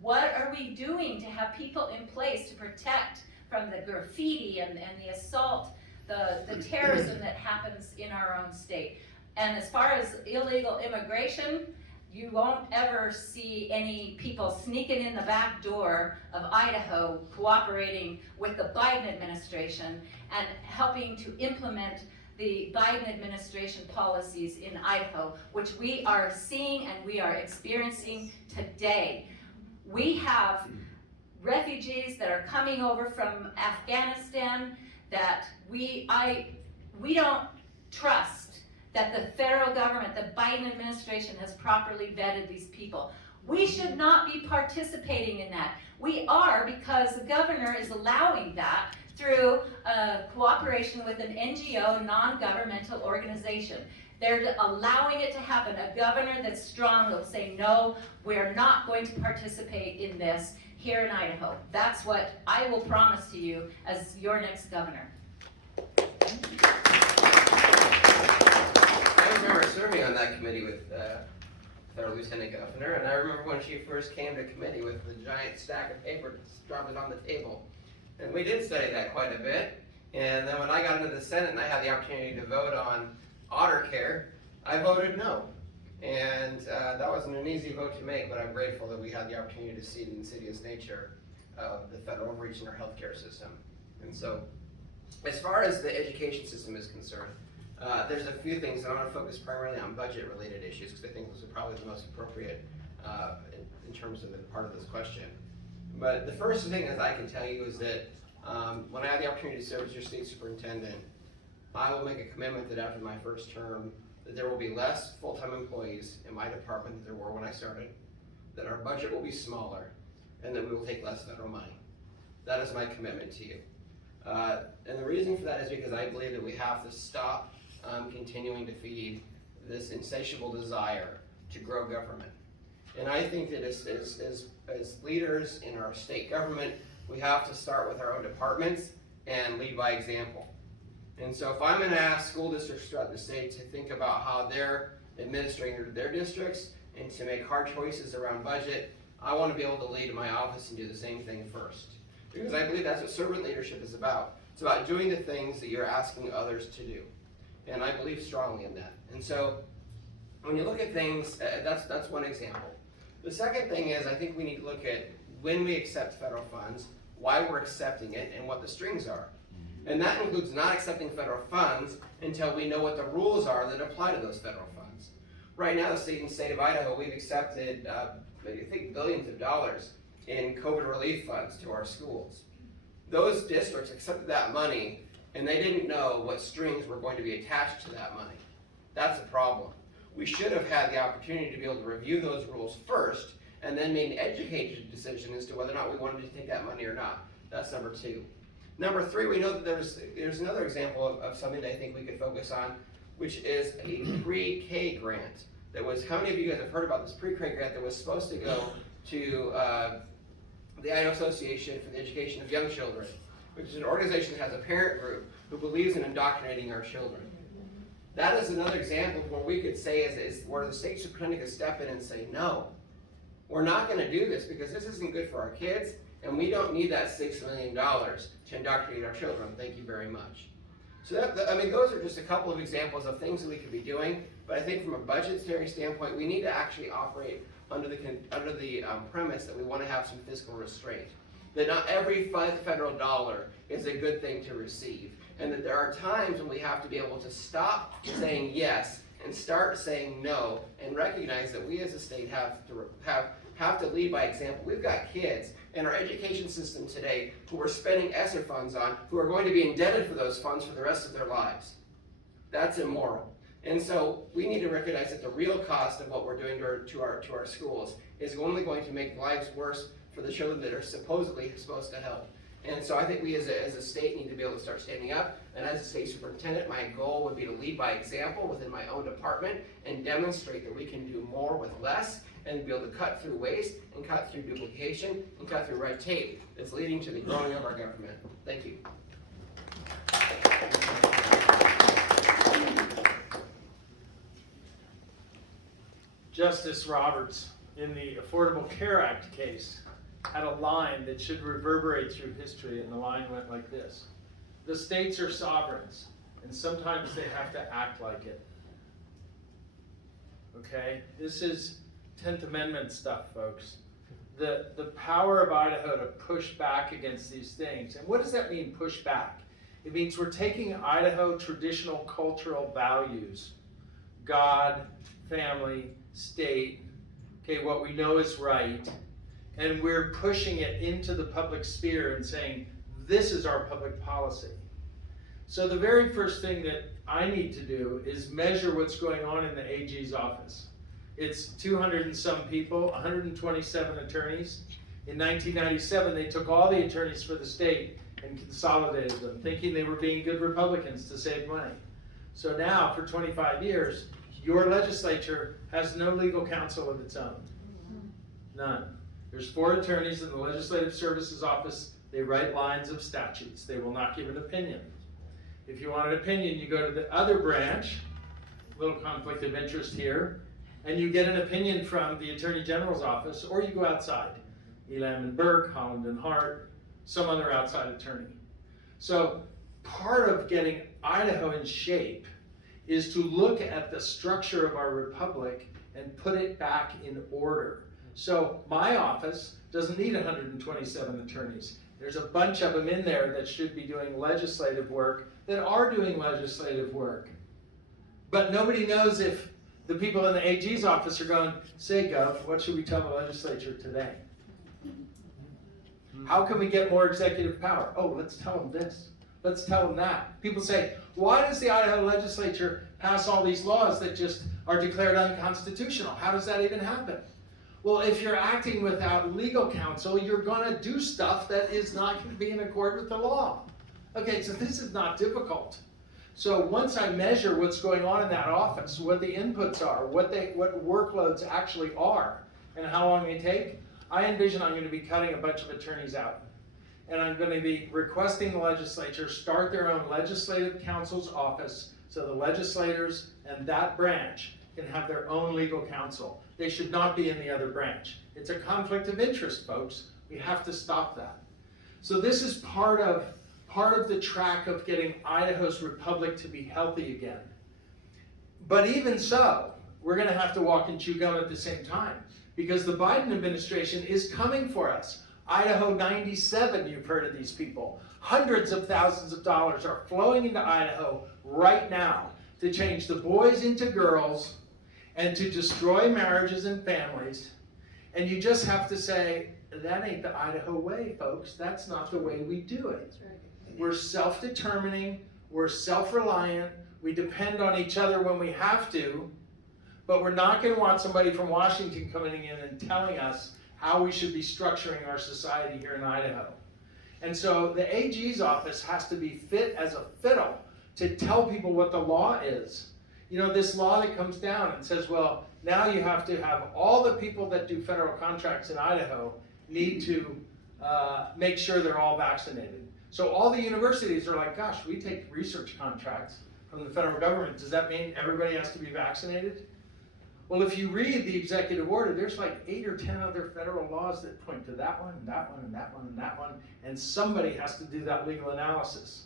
What are we doing to have people in place to protect from the graffiti and the assault, the terrorism that happens in our own state? And as far as illegal immigration, you won't ever see any people sneaking in the back door of Idaho cooperating with the Biden administration and helping to implement the Biden administration policies in Idaho, which we are seeing and we are experiencing today. We have refugees that are coming over from Afghanistan that we don't trust that the federal government, the Biden administration has properly vetted these people. We should not be participating in that. We are because the governor is allowing that through cooperation with an NGO, non-governmental organization. They're allowing it to happen. A governor that's strong will say, no, we're not going to participate in this here in Idaho. That's what I will promise to you as your next governor. I remember serving on that committee with our lieutenant governor, and I remember when she first came to committee with the giant stack of paper, dropped it on the table. And we did study that quite a bit. And then when I got into the Senate and I had the opportunity to vote on otter care, I voted no. And that wasn't an easy vote to make, but I'm grateful that we had the opportunity to see the insidious nature of the federal overreach in our healthcare system. And so, as far as the education system is concerned, there's a few things, and I want to focus primarily on budget-related issues, because I think those are probably the most appropriate in terms of the part of this question. But the first thing that I can tell you is that when I have the opportunity to serve as your state superintendent, I will make a commitment that after my first term, that there will be less full-time employees in my department than there were when I started, that our budget will be smaller, and that we will take less federal money. That is my commitment to you. And the reason for that is because I believe that we have to stop continuing to feed this insatiable desire to grow government. And I think that as leaders in our state government, we have to start with our own departments and lead by example. And so if I'm going to ask school districts throughout the state to think about how they're administering their districts and to make hard choices around budget, I want to be able to lead in my office and do the same thing first. Because I believe that's what servant leadership is about. It's about doing the things that you're asking others to do. And I believe strongly in that. And so when you look at things, that's one example. The second thing is I think we need to look at when we accept federal funds, why we're accepting it, and what the strings are. And that includes not accepting federal funds until we know what the rules are that apply to those federal funds. Right now, the state of Idaho, we've accepted, I think, billions of dollars in COVID relief funds to our schools. Those districts accepted that money, and they didn't know what strings were going to be attached to that money. That's a problem. We should have had the opportunity to be able to review those rules first, and then made an educated decision as to whether or not we wanted to take that money or not. That's number two. Number three, we know that there's another example of something that I think we could focus on, which is a pre-K grant. That was, how many of you guys have heard about this pre-K grant that was supposed to go to the Idaho Association for the Education of Young Children, which is an organization that has a parent group who believes in indoctrinating our children. That is another example of where we could say, is where the state superintendent could step in and say, no, we're not going to do this because this isn't good for our kids, and we don't need that $6 million to indoctrinate our children. Thank you very much. So those are just a couple of examples of things that we could be doing, but I think from a budgetary standpoint, we need to actually operate under the premise that we want to have some fiscal restraint. That not every federal dollar is a good thing to receive, and that there are times when we have to be able to stop saying yes and start saying no, and recognize that we as a state have to lead by example. We've got kids in our education system today who we're spending ESSER funds on, who are going to be indebted for those funds for the rest of their lives. That's immoral. And so we need to recognize that the real cost of what we're doing to our schools is only going to make lives worse for the children that are supposedly supposed to help. And so I think we as a state need to be able to start standing up. And as a state superintendent, my goal would be to lead by example within my own department and demonstrate that we can do more with less and be able to cut through waste and cut through duplication and cut through red tape that's leading to the growing of our government. Thank you. Justice Roberts, in the Affordable Care Act case, had a line that should reverberate through history, and the line went like this: the states are sovereigns, and sometimes they have to act like it. Okay? This is 10th Amendment stuff, folks. The power of Idaho to push back against these things. And what does that mean, push back? It means we're taking Idaho traditional cultural values, God, family, state, okay, what we know is right, and we're pushing it into the public sphere and saying, this is our public policy. So the very first thing that I need to do is measure what's going on in the AG's office. It's 200 and some people, 127 attorneys. In 1997, they took all the attorneys for the state and consolidated them, thinking they were being good Republicans to save money. So now, for 25 years, your legislature has no legal counsel of its own. None. There's 4 attorneys in the Legislative Services Office. They write lines of statutes. They will not give an opinion. If you want an opinion, you go to the other branch, little conflict of interest here, and you get an opinion from the Attorney General's office, or you go outside. Elam and Burke, Holland and Hart, some other outside attorney. So part of getting Idaho in shape is to look at the structure of our republic and put it back in order. So my office doesn't need 127 attorneys. There's a bunch of them in there that should be doing legislative work, that are doing legislative work. But nobody knows if the people in the AG's office are going, say, Gov, what should we tell the legislature today? How can we get more executive power? Oh, let's tell them this. Let's tell them that. People say, why does the Idaho legislature pass all these laws that just are declared unconstitutional? How does that even happen? Well, if you're acting without legal counsel, you're going to do stuff that is not going to be in accord with the law. Okay, so this is not difficult. So once I measure what's going on in that office, what the inputs are, what workloads actually are, and how long they take, I envision I'm going to be cutting a bunch of attorneys out. And I'm going to be requesting the legislature start their own legislative counsel's office so the legislators and that branch can have their own legal counsel. They should not be in the other branch. It's a conflict of interest, folks. We have to stop that. So this is part of the track of getting Idaho's republic to be healthy again. But even so, we're going to have to walk and chew gum at the same time, because the Biden administration is coming for us. Idaho 97, you've heard of these people. Hundreds of thousands of dollars are flowing into Idaho right now to change the boys into girls and to destroy marriages and families. And you just have to say, that ain't the Idaho way, folks. That's not the way we do it. We're self-determining, we're self-reliant, we depend on each other when we have to, but we're not going to want somebody from Washington coming in and telling us how we should be structuring our society here in Idaho. And so the AG's office has to be fit as a fiddle to tell people what the law is. You know, this law that comes down and says, well, now you have to have all the people that do federal contracts in Idaho need to make sure they're all vaccinated. So all the universities are like, gosh, we take research contracts from the federal government. Does that mean everybody has to be vaccinated? Well, if you read the executive order, there's like 8 or 10 other federal laws that point to that one, and that one, and that one, and that one, and somebody has to do that legal analysis.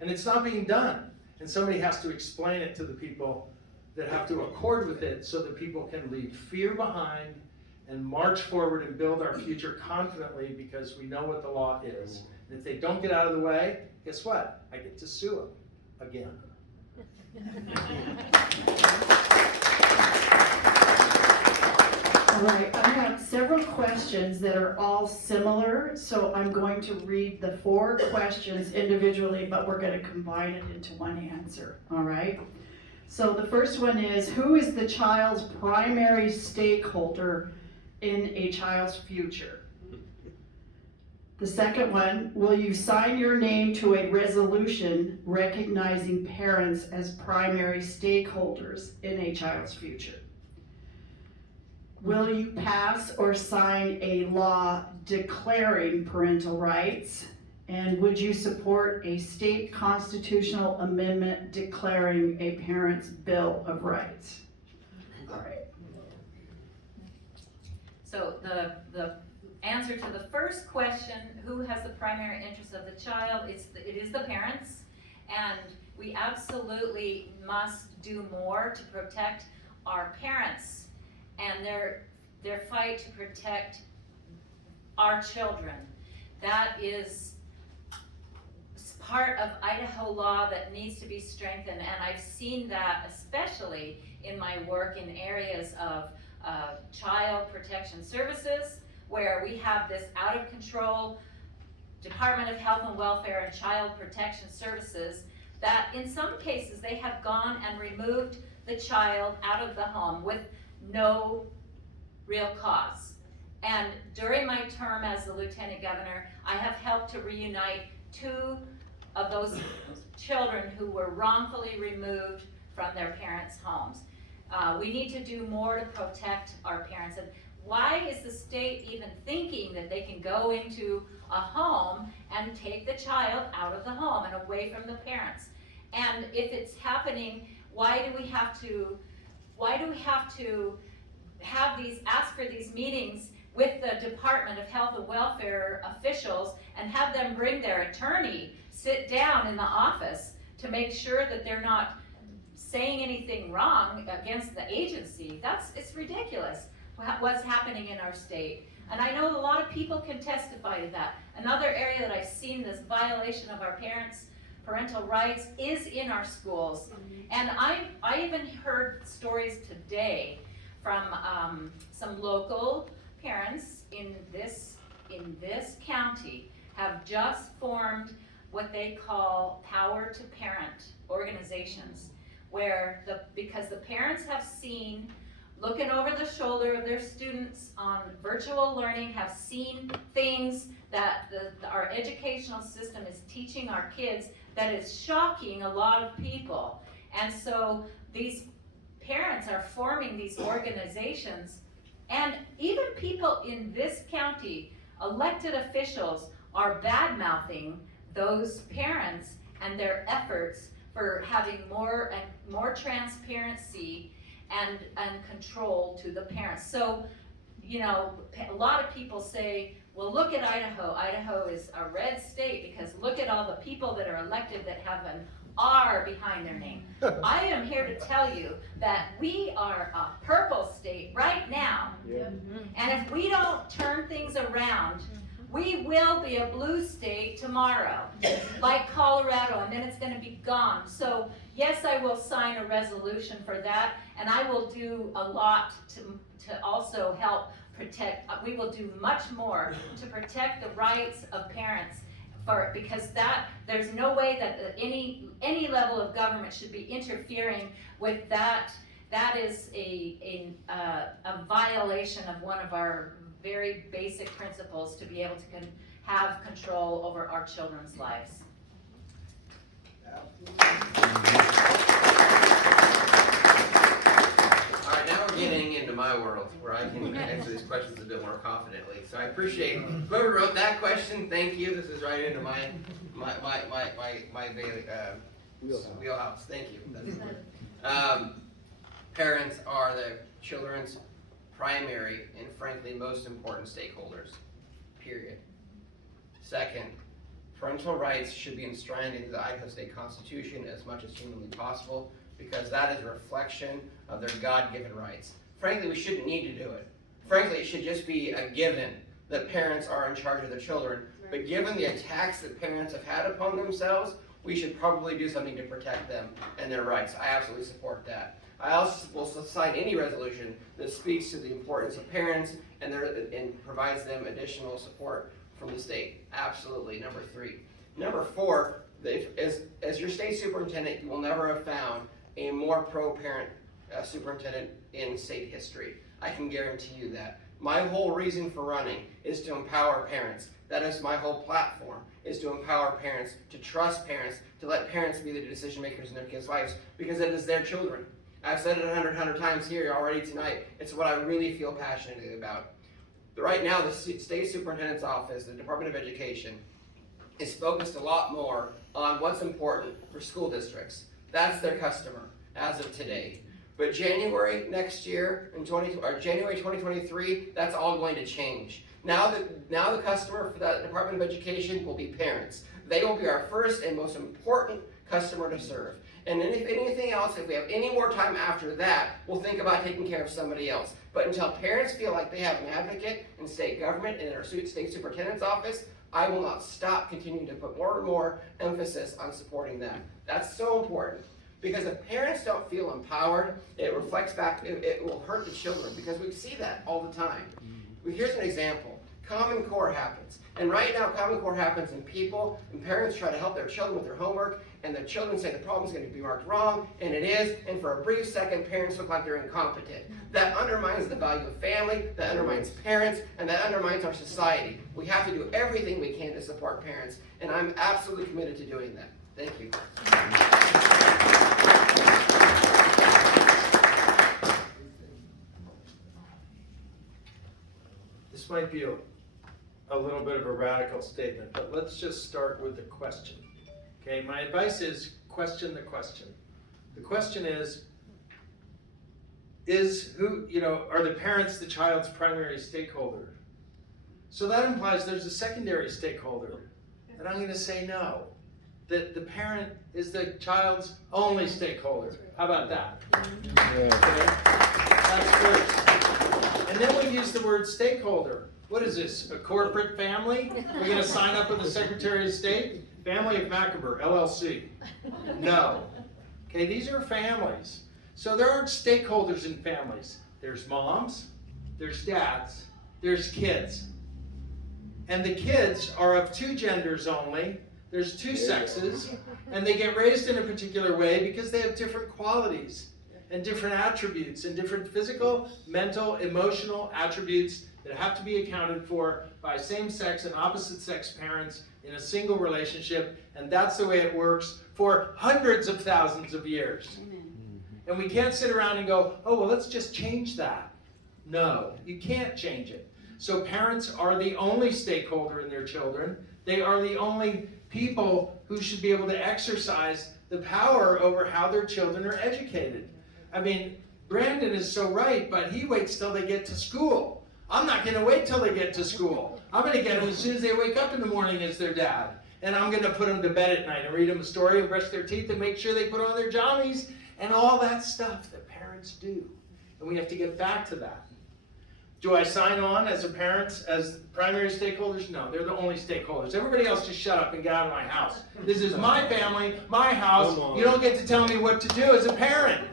And it's not being done, and somebody has to explain it to the people that have to accord with it so that people can leave fear behind and march forward and build our future confidently because we know what the law is. And if they don't get out of the way, guess what? I get to sue them again. All right, I have several questions that are all similar, so I'm going to read the 4 questions individually, but we're going to combine it into one answer, all right? So the first one is, who is the child's primary stakeholder in a child's future? The second one, will you sign your name to a resolution recognizing parents as primary stakeholders in a child's future? Will you pass or sign a law declaring parental rights? And would you support a state constitutional amendment declaring a parent's Bill of Rights? All right. So the answer to the first question, who has the primary interest of the child, it is the parents, and we absolutely must do more to protect our parents and their fight to protect our children. That is part of Idaho law that needs to be strengthened, and I've seen that especially in my work in areas of child protection services, where we have this out of control Department of Health and Welfare and Child Protection Services that in some cases they have gone and removed the child out of the home with no real cause. And during my term as the lieutenant governor, I have helped to reunite 2 of those children who were wrongfully removed from their parents' homes. We need to do more to protect our parents. And why is the state even thinking that they can go into a home and take the child out of the home and away from the parents? And if it's happening, why do we have to ask for these meetings with the Department of Health and Welfare officials and have them bring their attorney sit down in the office to make sure that they're not saying anything wrong against the agency? It's ridiculous what's happening in our state. And I know a lot of people can testify to that. Another area that I've seen this violation of our parental rights is in our schools. And I even heard stories today from some local parents in this county have just formed what they call power to parent organizations, where because the parents have seen, looking over the shoulder of their students on virtual learning, have seen things that our educational system is teaching our kids that is shocking a lot of people. And so these parents are forming these organizations, and even people in this county, elected officials, are bad-mouthing those parents and their efforts for having more transparency and control to the parents. So, you know, a lot of people say, well, look at Idaho. Idaho is a red state because look at all the people that are elected that have an R behind their name. I am here to tell you that we are a purple state right now. Yeah. And if we don't turn things around, we will be a blue state tomorrow, like Colorado, and then it's going to be gone. So yes, I will sign a resolution for that, and I will do a lot to also help protect. We will do much more to protect the rights of parents, because there's no way that any level of government should be interfering with that. That is a violation of one of our very basic principles to be able to have control over our children's lives. All right, now we're getting into my world where I can answer these questions a bit more confidently. So I appreciate whoever wrote that question. Thank you. This is right into my wheelhouse. Thank you. Parents are the children's primary and frankly most important stakeholders, period. Second, parental rights should be enshrined into the Idaho State Constitution as much as humanly possible, because that is a reflection of their God-given rights. Frankly, we shouldn't need to do it. Frankly, it should just be a given that parents are in charge of their children. But given the attacks that parents have had upon themselves, we should probably do something to protect them and their rights. I absolutely support that. I also will sign any resolution that speaks to the importance of parents and provides them additional support from the state. Absolutely. Number 3. Number 4, as your state superintendent, you will never have found a more pro-parent superintendent in state history. I can guarantee you that. My whole reason for running is to empower parents. That is my whole platform, is to empower parents, to trust parents, to let parents be the decision makers in their kids' lives, because it is their children. I've said it 100 times here already tonight. It's what I really feel passionately about. Right now, the state superintendent's office, the Department of Education, is focused a lot more on what's important for school districts. That's their customer as of today. But January next year, January 2023, that's all going to change. Now the customer for the Department of Education will be parents. They will be our first and most important customer to serve. And if anything else, if we have any more time after that, we'll think about taking care of somebody else. But until parents feel like they have an advocate in state government and in our state superintendent's office, I will not stop continuing to put more and more emphasis on supporting them. That's so important. Because if parents don't feel empowered, it reflects back, it will hurt the children, because we see that all the time. Here's an example. Common Core happens. And right now, Common Core happens and parents try to help their children with their homework, and the children say the problem's going to be marked wrong, and it is, and for a brief second, parents look like they're incompetent. That undermines the value of family, that undermines parents, and that undermines our society. We have to do everything we can to support parents, and I'm absolutely committed to doing that. Thank you. This might be a little bit of a radical statement, but let's just start with the question. Okay, my advice is question the question. The question is who, are the parents the child's primary stakeholder? So that implies there's a secondary stakeholder. And I'm gonna say no. That the parent is the child's only stakeholder. How about that? Okay, that's first. And then we use the word stakeholder. What is this, a corporate family? We're gonna sign up with the Secretary of State? Family of Macomber, LLC. No. Okay, these are families. So there aren't stakeholders in families. There's moms, there's dads, there's kids. And the kids are of two genders only. There's two sexes, and they get raised in a particular way because they have different qualities and different attributes and different physical, mental, emotional attributes that have to be accounted for by same-sex and opposite-sex parents in a single relationship, and that's the way it works for hundreds of thousands of years. And we can't sit around and go, oh, well, let's just change that. No, you can't change it. So parents are the only stakeholder in their children. They are the only people who should be able to exercise the power over how their children are educated. I mean, Branden is so right, but he waits till they get to school. I'm not going to wait till they get to school. I'm going to get them as soon as they wake up in the morning as their dad. And I'm going to put them to bed at night and read them a story and brush their teeth and make sure they put on their jammies and all that stuff that parents do. And we have to get back to that. Do I sign on as a parent, as primary stakeholders? No, they're the only stakeholders. Everybody else just shut up and get out of my house. This is my family, my house. You don't get to tell me what to do as a parent.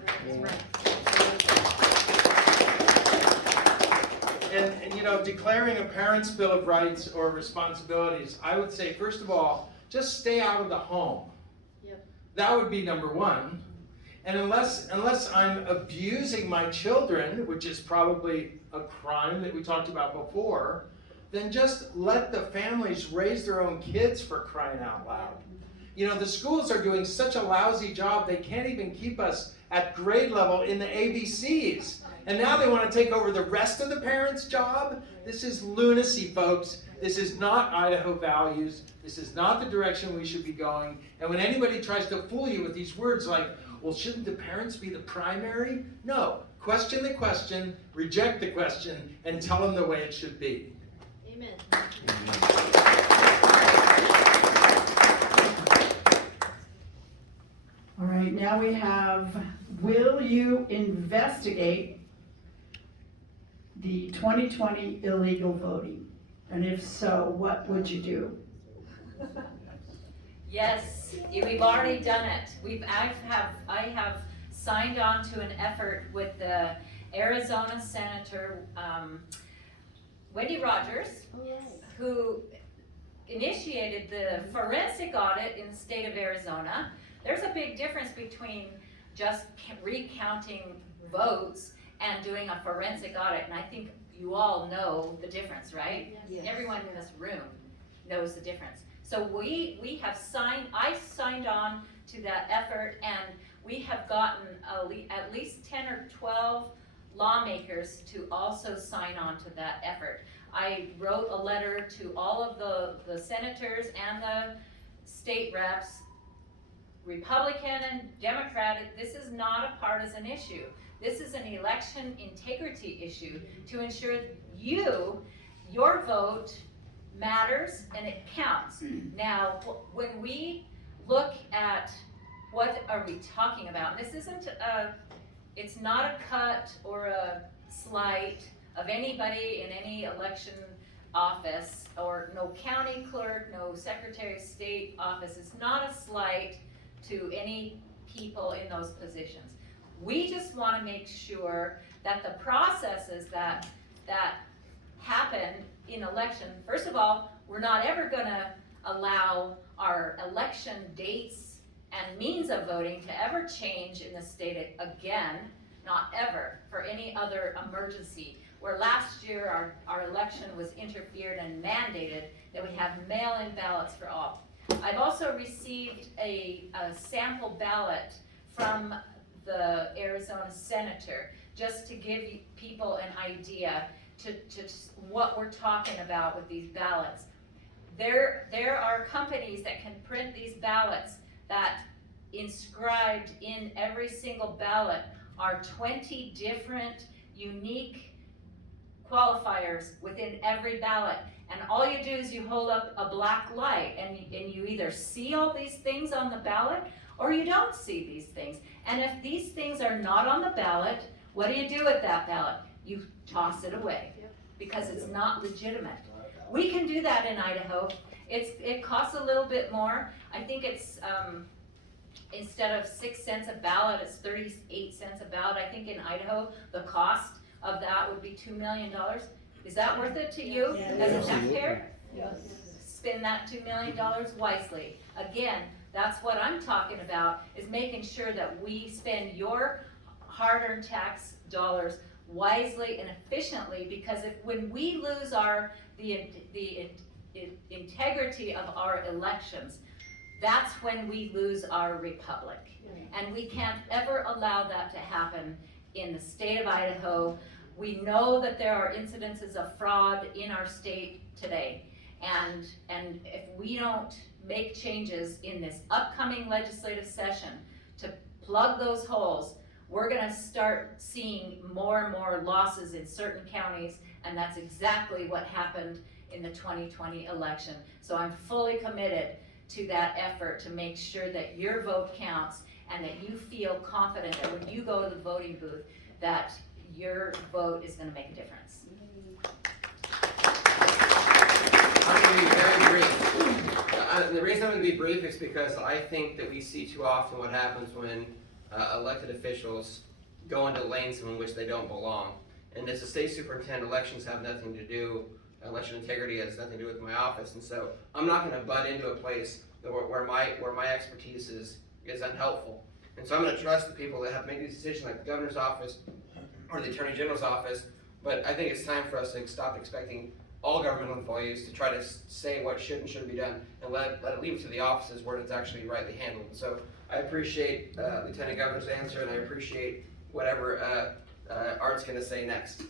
And declaring a parent's bill of rights or responsibilities, I would say, first of all, just stay out of the home. That would be number one. And unless I'm abusing my children, which is probably a crime that we talked about before, then just let the families raise their own kids, for crying out loud. The schools are doing such a lousy job, they can't even keep us at grade level in the ABCs. And now they want to take over the rest of the parents' job? This is lunacy, folks. This is not Idaho values. This is not the direction we should be going. And when anybody tries to fool you with these words like, well, shouldn't the parents be the primary? No. Question the question, reject the question, and tell them the way it should be. Amen. All right, now we have, will you investigate the 2020 illegal voting? And if so, what would you do? Yes, we've already done it. I have signed on to an effort with the Arizona Senator Wendy Rogers, who initiated the forensic audit in the state of Arizona. There's a big difference between just recounting votes and doing a forensic audit, and I think you all know the difference, right? Yes. Everyone in this room knows the difference. So I signed on to that effort, and we have gotten at least 10 or 12 lawmakers to also sign on to that effort. I wrote a letter to all of the senators and the state reps, Republican and Democratic. This is not a partisan issue. This is an election integrity issue to ensure your vote matters and it counts. Now, when we look at what are we talking about, and this isn't it's not a cut or a slight of anybody in any election office, or no county clerk, no secretary of state office. It's not a slight to any people in those positions. We just want to make sure that the processes that happen in election, first of all, we're not ever going to allow our election dates and means of voting to ever change in the state again, not ever, for any other emergency. Where last year our election was interfered and mandated that we have mail-in ballots for all. I've also received a sample ballot from the Arizona senator, just to give people an idea to what we're talking about with these ballots. There are companies that can print these ballots that inscribed in every single ballot are 20 different unique qualifiers within every ballot. And all you do is you hold up a black light and you either see all these things on the ballot or you don't see these things. And if these things are not on the ballot, what do you do with that ballot? You toss it away because it's not legitimate. We can do that in Idaho. It costs a little bit more. I think it's instead of 6 cents a ballot, it's 38 cents a ballot. I think in Idaho, the cost of that would be $2 million. Is that worth it to you as a taxpayer? Yes. Spend that $2 million wisely. Again, that's what I'm talking about, is making sure that we spend your hard-earned tax dollars wisely and efficiently, because when we lose the integrity of our elections, that's when we lose our republic. And we can't ever allow that to happen in the state of Idaho. We know that there are incidences of fraud in our state today. And if we don't make changes in this upcoming legislative session to plug those holes, we're gonna start seeing more and more losses in certain counties, and that's exactly what happened in the 2020 election. So I'm fully committed to that effort to make sure that your vote counts and that you feel confident that when you go to the voting booth, that your vote is gonna make a difference. I'm going to be very brief. The reason I'm going to be brief is because I think that we see too often what happens when elected officials go into lanes in which they don't belong. And as a state superintendent, elections have nothing to do, election integrity has nothing to do with my office. And so I'm not going to butt into a place where my expertise is unhelpful. And so I'm going to trust the people that have to make these decisions, like the governor's office or the attorney general's office. But I think it's time for us to stop expecting all governmental employees to try to say what should and shouldn't be done, and let it leave it to the offices where it's actually rightly handled. So I appreciate Lieutenant Governor's answer, and I appreciate whatever Art's going to say next.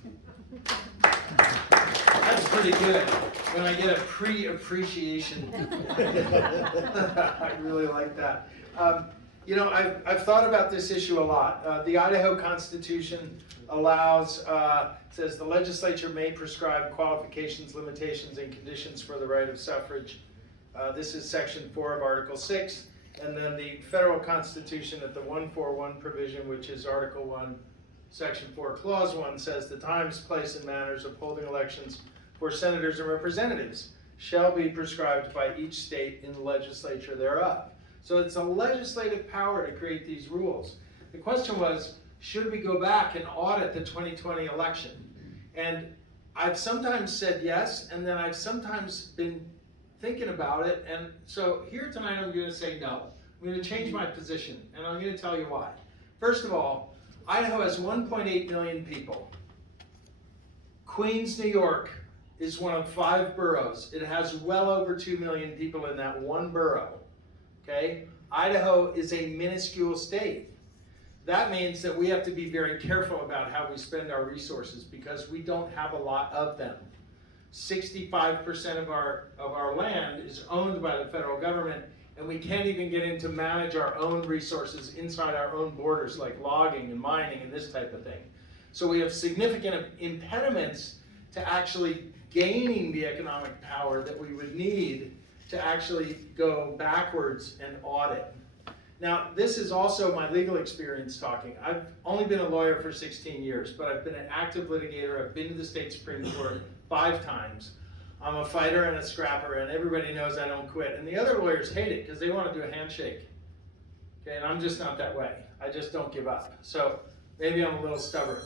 That's pretty good, when I get a pre-appreciation. I really like that. You know, I've thought about this issue a lot. The Idaho Constitution allows, says the legislature may prescribe qualifications, limitations, and conditions for the right of suffrage. This is section 4 of Article 6. And then the federal constitution at the 141 provision, which is Article 1, section 4, clause 1, says the times, place, and manners of holding elections for senators and representatives shall be prescribed by each state in the legislature thereof. So it's a legislative power to create these rules. The question was, should we go back and audit the 2020 election? And I've sometimes said yes, and then I've sometimes been thinking about it, and so here tonight I'm going to say no. I'm going to change my position, and I'm going to tell you why. First of all, Idaho has 1.8 million people. Queens, New York is one of 5 boroughs. It has well over 2 million people in that one borough. Okay? Idaho is a minuscule state. That means that we have to be very careful about how we spend our resources because we don't have a lot of them. 65% of our land is owned by the federal government, and we can't even get in to manage our own resources inside our own borders, like logging and mining and this type of thing. So we have significant impediments to actually gaining the economic power that we would need to actually go backwards and audit. Now, this is also my legal experience talking. I've only been a lawyer for 16 years, but I've been an active litigator. I've been to the state Supreme Court 5 times. I'm a fighter and a scrapper, and everybody knows I don't quit. And the other lawyers hate it because they want to do a handshake. Okay, and I'm just not that way. I just don't give up. So maybe I'm a little stubborn.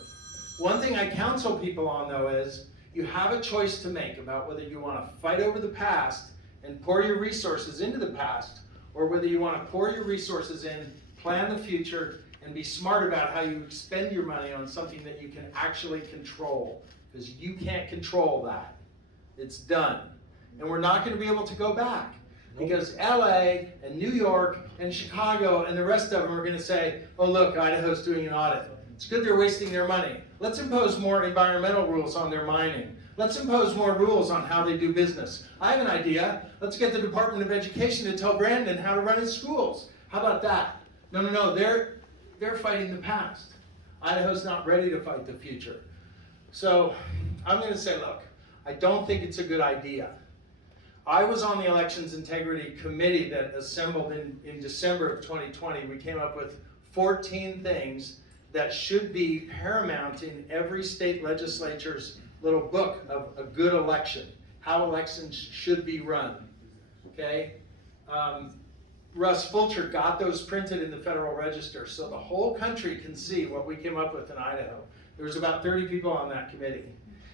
One thing I counsel people on, though, is you have a choice to make about whether you want to fight over the past and pour your resources into the past, or whether you want to pour your resources in, plan the future, and be smart about how you spend your money on something that you can actually control. Because you can't control that. It's done. And we're not going to be able to go back. Because LA and New York and Chicago and the rest of them are going to say, oh look, Idaho's doing an audit. It's good they're wasting their money. Let's impose more environmental rules on their mining. Let's impose more rules on how they do business. I have an idea. Let's get the Department of Education to tell Branden how to run his schools. How about that? No, they're fighting the past. Idaho's not ready to fight the future. So I'm going to say, look, I don't think it's a good idea. I was on the Elections Integrity Committee that assembled in December of 2020. We came up with 14 things that should be paramount in every state legislature's little book of a good election, how elections should be run, okay? Russ Fulcher got those printed in the Federal Register so the whole country can see what we came up with in Idaho. There was about 30 people on that committee.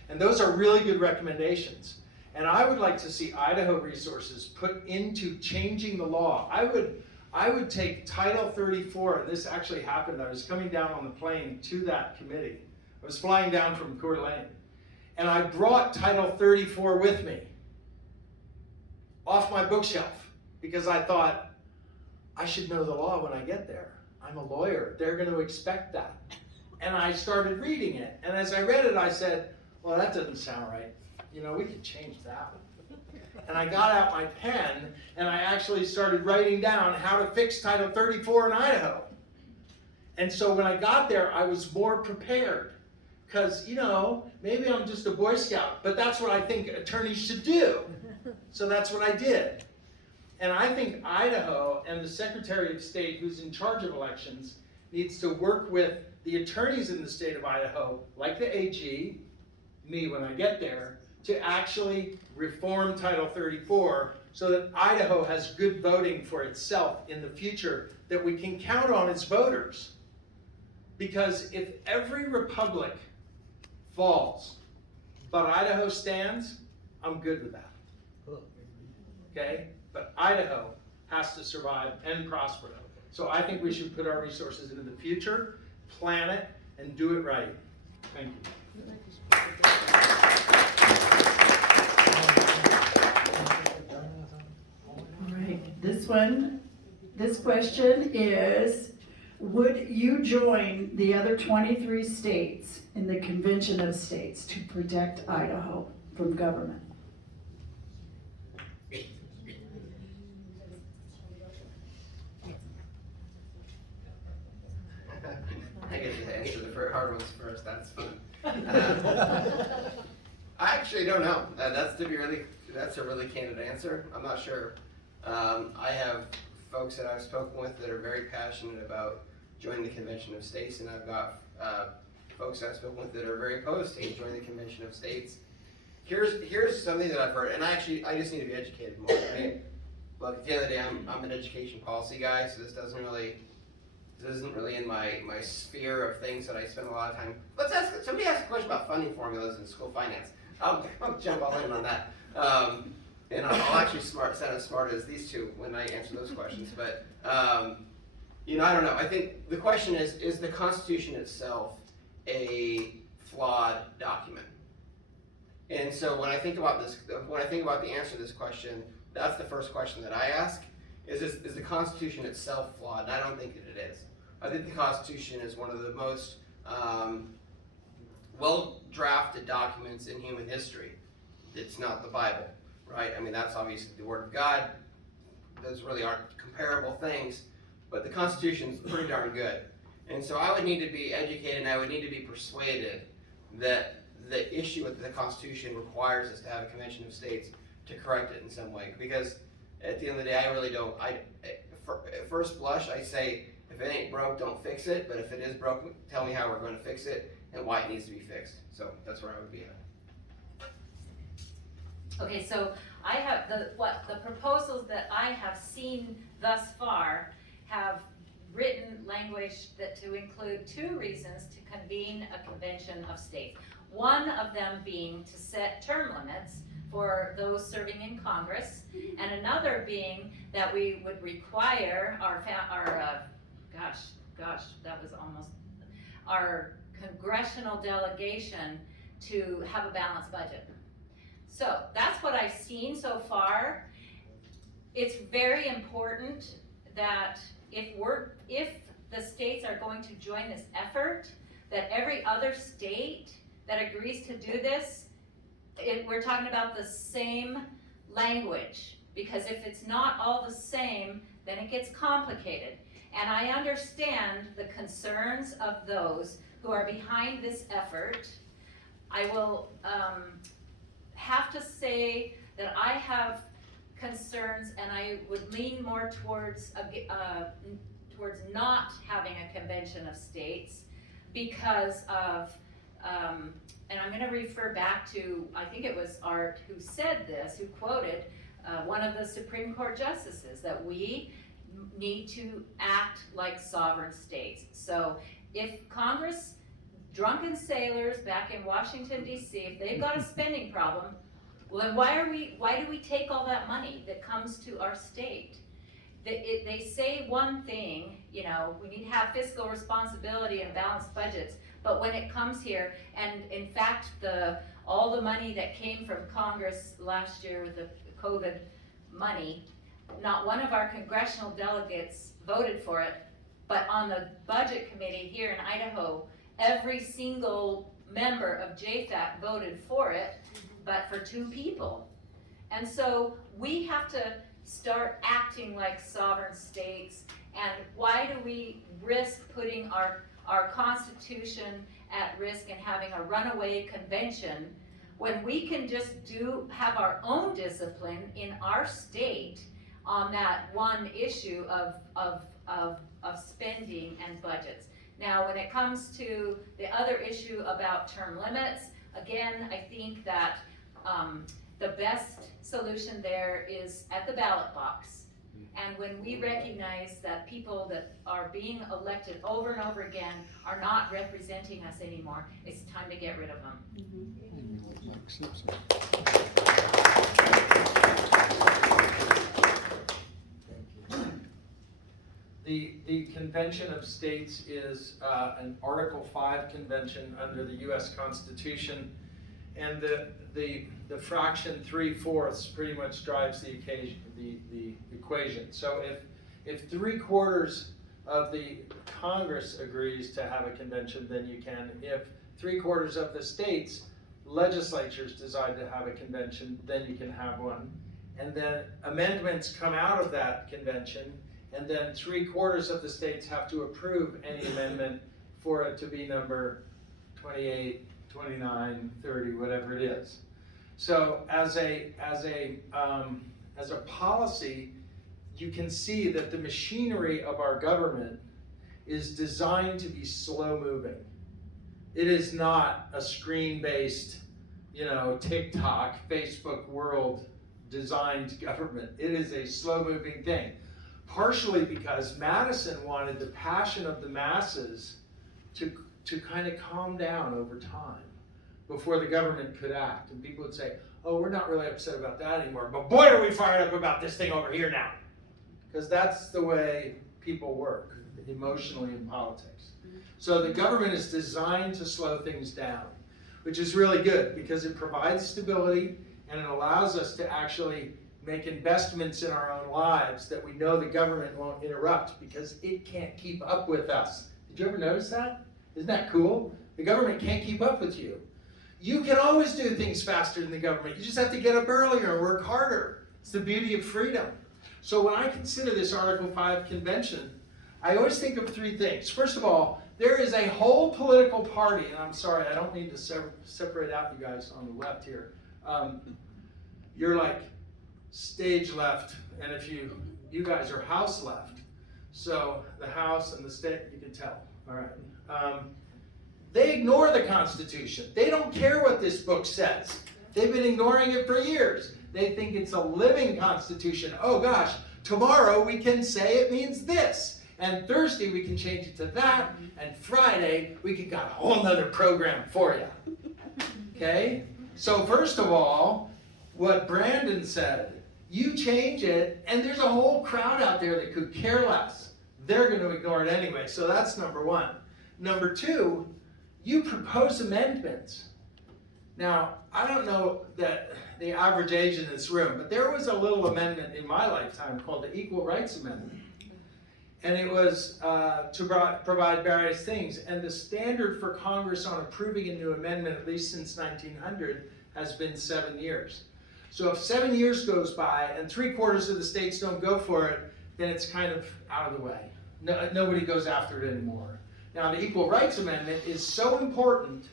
And those are really good recommendations. And I would like to see Idaho resources put into changing the law. I would take Title 34, and this actually happened. I was coming down on the plane to that committee. I was flying down from Coeur d'Alene. And I brought Title 34 with me off my bookshelf because I thought, I should know the law when I get there. I'm a lawyer. They're going to expect that. And I started reading it. And as I read it, I said, well, that doesn't sound right. You know, we could change that one. And I got out my pen, and I actually started writing down how to fix Title 34 in Idaho. And so when I got there, I was more prepared. Because, you know, maybe I'm just a Boy Scout, but that's what I think attorneys should do. So that's what I did. And I think Idaho and the Secretary of State, who's in charge of elections, needs to work with the attorneys in the state of Idaho, like the AG, me when I get there, to actually reform Title 34 so that Idaho has good voting for itself in the future that we can count on as voters. Because if every republic falls, but Idaho stands, I'm good with that. Okay? But Idaho has to survive and prosper. So I think we should put our resources into the future, plan it, and do it right. Thank you. All right, this question is, would you join the other 23 states in the Convention of States to protect Idaho from government? I get to answer the hard ones first, that's fun. I actually don't know. That's a really candid answer. I'm not sure. I have folks that I've spoken with that are very passionate about joining the Convention of States, and I've got folks I've spoken with that are very opposed to joining the Convention of States. Here's something that I've heard, and I just need to be educated more. Right? Look, at the end of the day, I'm an education policy guy, so this isn't really in my sphere of things that I spend a lot of time. Somebody asked a question about funding formulas in school finance. I'll jump all in on that. And I'll actually sound as smart as these two when I answer those questions. But, you know, I don't know. I think the question is the Constitution itself a flawed document? And so when I think about the answer to this question, that's the first question that I ask. Is the Constitution itself flawed? And I don't think that it is. I think the Constitution is one of the most well-drafted documents in human history. It's not the Bible, right? I mean, that's obviously the Word of God. Those really aren't comparable things, but the Constitution is pretty darn good. And so I would need to be educated, and I would need to be persuaded that the issue with the Constitution requires us to have a Convention of States to correct it in some way. Because at the end of the day, I really don't. At first blush, I say, if it ain't broke, don't fix it. But if it is broke, tell me how we're going to fix it and why it needs to be fixed. So that's where I would be at. Okay, so I have the proposals that I have seen thus far have written language that to include 2 reasons to convene a convention of states. One of them being to set term limits for those serving in Congress, and another being that we would require our congressional delegation to have a balanced budget. So that's what I've seen so far. It's very important that if the states are going to join this effort, that every other state that agrees to do this, we're talking about the same language, because if it's not all the same, then it gets complicated. And I understand the concerns of those who are behind this effort. I will have to say that I have concerns, and I would lean more towards not having a convention of states because of, and I'm going to refer back to, I think it was Art who said this, who quoted one of the Supreme Court justices, that we need to act like sovereign states. So if Congress, drunken sailors back in Washington, D.C., if they've got a spending problem, well, then why do we take all that money that comes to our state? They say one thing, you know, we need to have fiscal responsibility and balanced budgets, but when it comes here, and in fact, all the money that came from Congress last year with the COVID money, not one of our congressional delegates voted for it, but on the budget committee here in Idaho, every single member of JFAC voted for it, but for 2 people. And so we have to start acting like sovereign states. And why do we risk putting our Constitution at risk and having a runaway convention when we can just have our own discipline in our state on that one issue of spending and budgets? Now, when it comes to the other issue about term limits, again, I think that the best solution there is at the ballot box. And when we recognize that people that are being elected over and over again are not representing us anymore, it's time to get rid of them. The Convention of States is an Article 5 convention under the U.S. Constitution, and the fraction 3/4 pretty much drives the equation. So if 3/4 of the Congress agrees to have a convention, then you can. If 3/4 of the states legislatures decide to have a convention, then you can have one. And then amendments come out of that convention, and then 3/4 of the states have to approve any amendment for it to be number 28, 29, 30, whatever it is. So as a policy, you can see that the machinery of our government is designed to be slow moving. It is not a screen-based, TikTok, Facebook world designed government. It is a slow moving thing. Partially because Madison wanted the passion of the masses to kind of calm down over time before the government could act. And people would say, oh, we're not really upset about that anymore, but boy, are we fired up about this thing over here now. Because that's the way people work emotionally in politics. So the government is designed to slow things down, which is really good because it provides stability and it allows us to actually make investments in our own lives that we know the government won't interrupt because it can't keep up with us. Did you ever notice that? Isn't that cool? The government can't keep up with you. You can always do things faster than the government. You just have to get up earlier and work harder. It's the beauty of freedom. So when I consider this Article 5 convention, I always think of 3 things. First of all, there is a whole political party, and I'm sorry, I don't mean to separate out you guys on the left here. You're like stage left, and if you guys are house left. So the House and the state, you can tell. All right. They ignore the Constitution. They don't care what this book says. They've been ignoring it for years. They think it's a living Constitution. Oh gosh, tomorrow we can say it means this. And Thursday we can change it to that. And Friday we can got a whole nother program for you. Okay? So first of all, what Branden said. You change it, and there's a whole crowd out there that could care less. They're going to ignore it anyway, so that's number one. Number two, you propose amendments. Now, I don't know that the average age in this room, but there was a little amendment in my lifetime called the Equal Rights Amendment. And it was to provide various things. And the standard for Congress on approving a new amendment, at least since 1900, has been 7 years. So if 7 years goes by and 3/4 of the states don't go for it, then it's kind of out of the way. Nobody goes after it anymore. Now, the Equal Rights Amendment is so important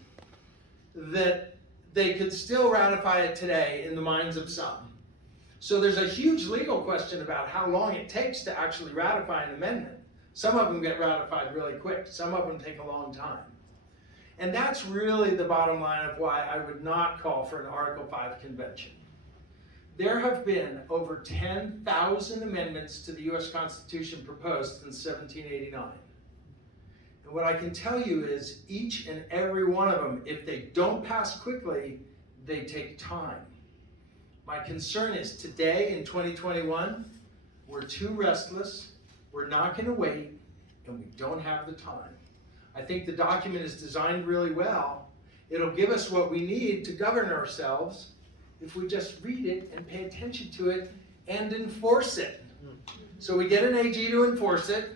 that they could still ratify it today in the minds of some. So there's a huge legal question about how long it takes to actually ratify an amendment. Some of them get ratified really quick. Some of them take a long time. And that's really the bottom line of why I would not call for an Article 5 convention. There have been over 10,000 amendments to the US Constitution proposed since 1789. And what I can tell you is each and every one of them, if they don't pass quickly, they take time. My concern is today in 2021, we're too restless, we're not going to wait, and we don't have the time. I think the document is designed really well. It'll give us what we need to govern ourselves if we just read it and pay attention to it and enforce it. So we get an AG to enforce it,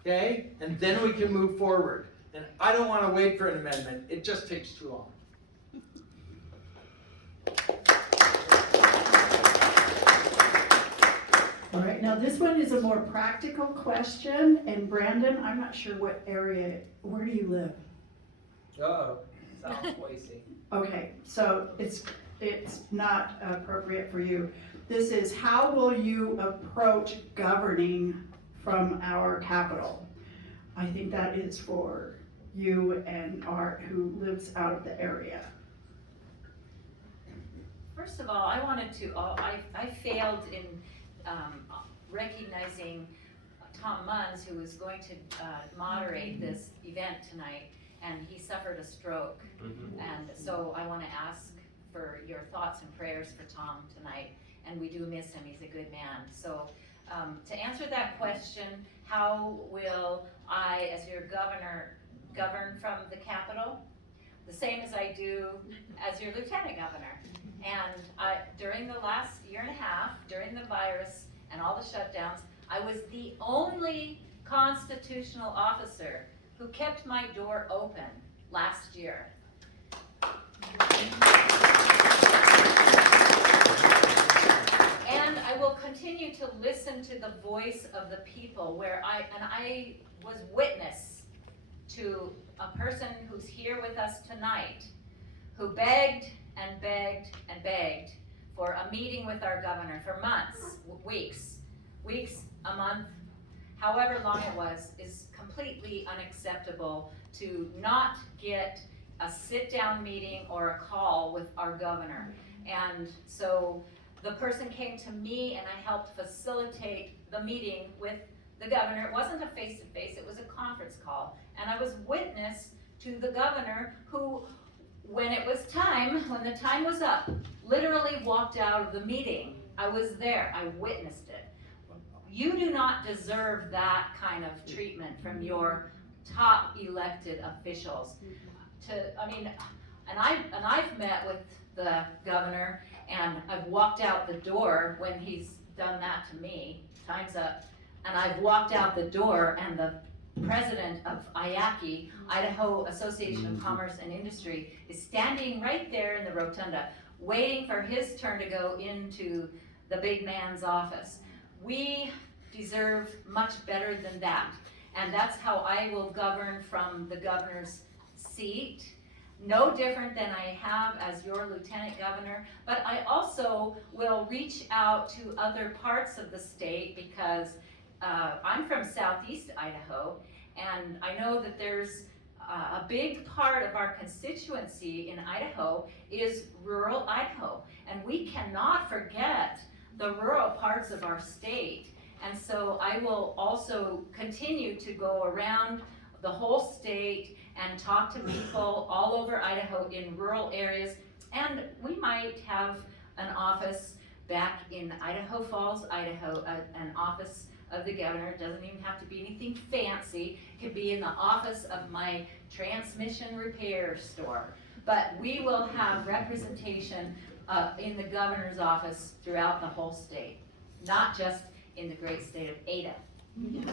okay? And then we can move forward. And I don't want to wait for an amendment. It just takes too long. All right, now this one is a more practical question, and Branden, I'm not sure what area, where do you live? Oh, South Boise. Okay, so it's not appropriate for you. This is, how will you approach governing from our capital? I think that is for you and Art, who lives out of the area. First of all, I wanted to, I failed in recognizing Tom Munns, who was going to moderate this event tonight, and he suffered a stroke. And so I want to ask for your thoughts and prayers for Tom tonight, and we do miss him. He's a good man. So to answer that question, how will I, as your governor, govern from the Capitol? The same as I do as your lieutenant governor. And during the last year and a half, during the virus and all the shutdowns, I was the only constitutional officer who kept my door open last year. And I will continue to listen to the voice of the people I was witness to a person who's here with us tonight who begged and begged and begged for a meeting with our governor for months, weeks, a month, however long it was, is completely unacceptable to not get a sit-down meeting or a call with our governor. And so the person came to me and I helped facilitate the meeting with the governor. It wasn't a face-to-face, it was a conference call. And I was witness to the governor who, when the time was up, literally walked out of the meeting. I was there, I witnessed it. You do not deserve that kind of treatment from your top elected officials. And I've met with the governor, and I've walked out the door when he's done that to me, time's up, and I've walked out the door and the president of IACI, Idaho Association of Commerce and Industry, is standing right there in the rotunda, waiting for his turn to go into the big man's office. We deserve much better than that. And that's how I will govern from the governor's seat. No different than I have as your lieutenant governor, but I also will reach out to other parts of the state because I'm from southeast Idaho, and I know that there's a big part of our constituency in Idaho is rural Idaho, and we cannot forget the rural parts of our state. And so I will also continue to go around the whole state and talk to people all over Idaho in rural areas, and we might have an office back in Idaho Falls, Idaho, an office of the governor. It doesn't even have to be anything fancy. It could be in the office of my transmission repair store. But we will have representation in the governor's office throughout the whole state, not just in the great state of Ada. It's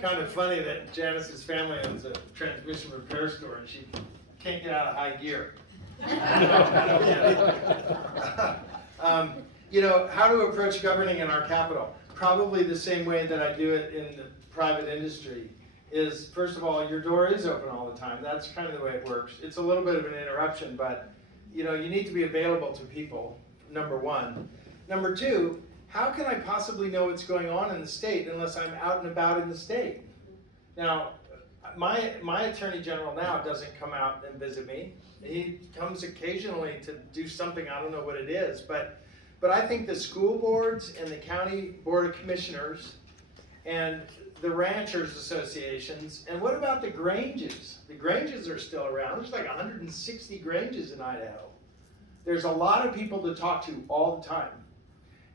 kind of funny that Janice's family owns a transmission repair store and she can't get out of high gear. You know, how to approach governing in our capital? Probably the same way that I do it in the private industry. Is, first of all, your door is open all the time. That's kind of the way it works. It's a little bit of an interruption, but you know, you need to be available to people, number one. Number two, how can I possibly know what's going on in the state unless I'm out and about in the state? Now, my attorney general now doesn't come out and visit me. He comes occasionally to do something, I don't know what it is, but I think the school boards and the county board of commissioners and the ranchers associations, and what about the granges? The granges are still around. There's like 160 granges in Idaho. There's a lot of people to talk to all the time.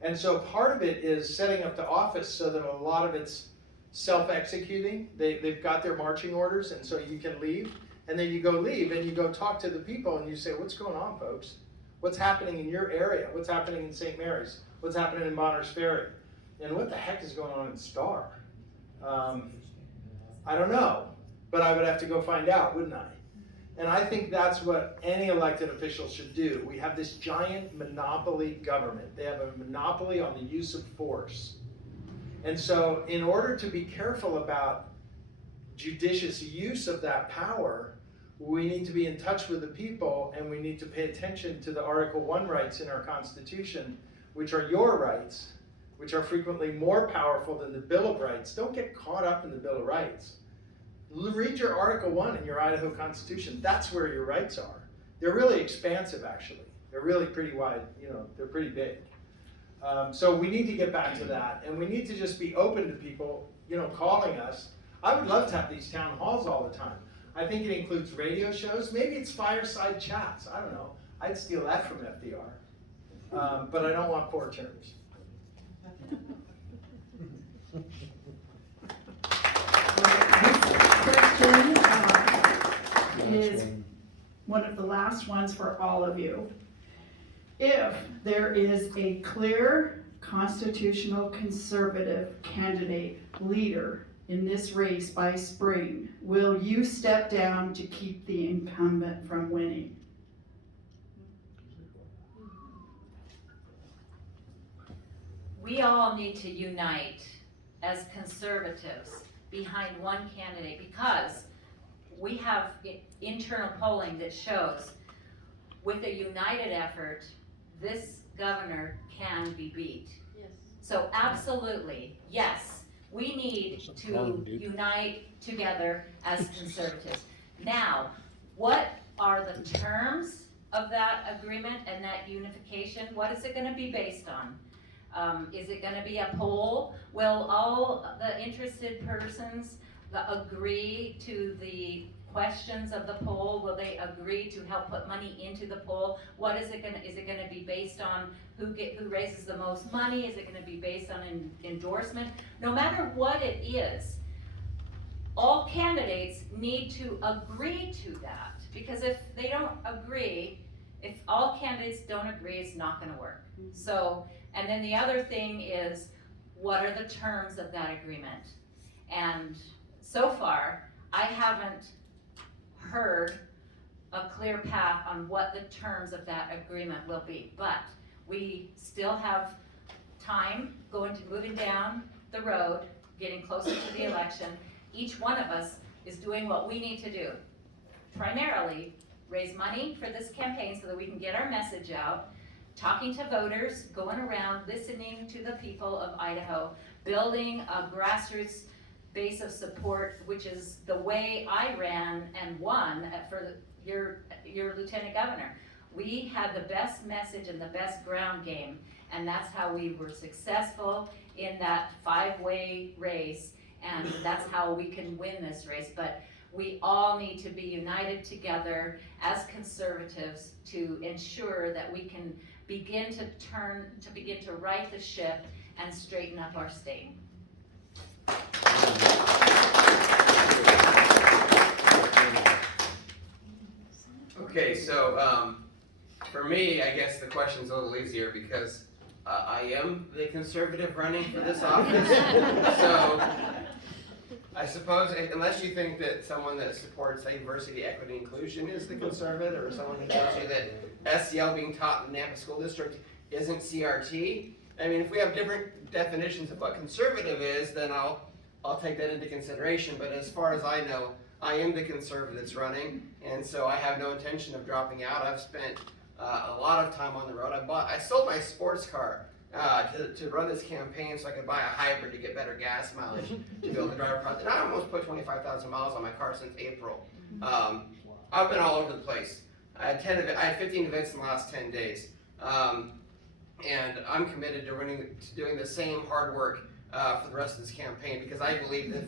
And so part of it is setting up the office so that a lot of it's self-executing. They've got their marching orders, and so you can leave, and then you go leave and you go talk to the people and you say, what's going on, folks? What's happening in your area? What's happening in St. Mary's? What's happening in Bonners Ferry? And what the heck is going on in Star? I don't know, but I would have to go find out, wouldn't I? And I think that's what any elected official should do. We have this giant monopoly government. They have a monopoly on the use of force. And so in order to be careful about judicious use of that power, we need to be in touch with the people, and we need to pay attention to the Article 1 rights in our Constitution, which are your rights, which are frequently more powerful than the Bill of Rights. Don't get caught up in the Bill of Rights. Read your Article 1 in your Idaho Constitution. That's where your rights are. They're really expansive, actually. They're really pretty wide, you know, they're pretty big. So we need to get back to that, and we need to just be open to people, you know, calling us. I would love to have these town halls all the time. I think it includes radio shows. Maybe it's fireside chats. I don't know. I'd steal that from FDR. But I don't want poor terms. Question is one of the last ones for all of you. If there is a clear constitutional conservative candidate leader in this race by spring, will you step down to keep the incumbent from winning? We all need to unite as conservatives behind one candidate, because we have internal polling that shows with a united effort, this governor can be beat. Yes. So absolutely, yes, we need to unite together as conservatives. Now, what are the terms of that agreement and that unification? What is it gonna be based on? Is it gonna be a poll? Will all the interested persons agree to the questions of the poll? Will they agree to help put money into the poll? What is it gonna be based on? Who raises the most money? Is it gonna be based on endorsement? No matter what it is, all candidates need to agree to that, because if they don't agree, if all candidates don't agree, it's not gonna work. So, and then the other thing is, what are the terms of that agreement? And so far, I haven't heard a clear path on what the terms of that agreement will be, but we still have time moving down the road, getting closer to the election. Each one of us is doing what we need to do. Primarily, raise money for this campaign so that we can get our message out, talking to voters, going around, listening to the people of Idaho, building a grassroots base of support, which is the way I ran and won for your lieutenant governor. We had the best message and the best ground game, and that's how we were successful in that 5-way race, and that's how we can win this race. But We all need to be united together as conservatives to ensure that we can begin to right the ship and straighten up our state. Okay, so for me, I guess the question's a little easier because I am the conservative running for this office. So I suppose, unless you think that someone that supports diversity, equity, inclusion is the conservative, or someone who tells you that SEL being taught in the Napa School District isn't CRT, I mean, if we have different definitions of what conservative is, then I'll take that into consideration. But as far as I know, I am the conservative that's running, and so I have no intention of dropping out. I've spent a lot of time on the road. I sold my sports car to run this campaign so I could buy a hybrid to get better gas mileage to be able to drive across. And I almost put 25,000 miles on my car since April. I've been all over the place. I had 15 events in the last 10 days. And I'm committed to doing the same hard work for the rest of this campaign, because I believe that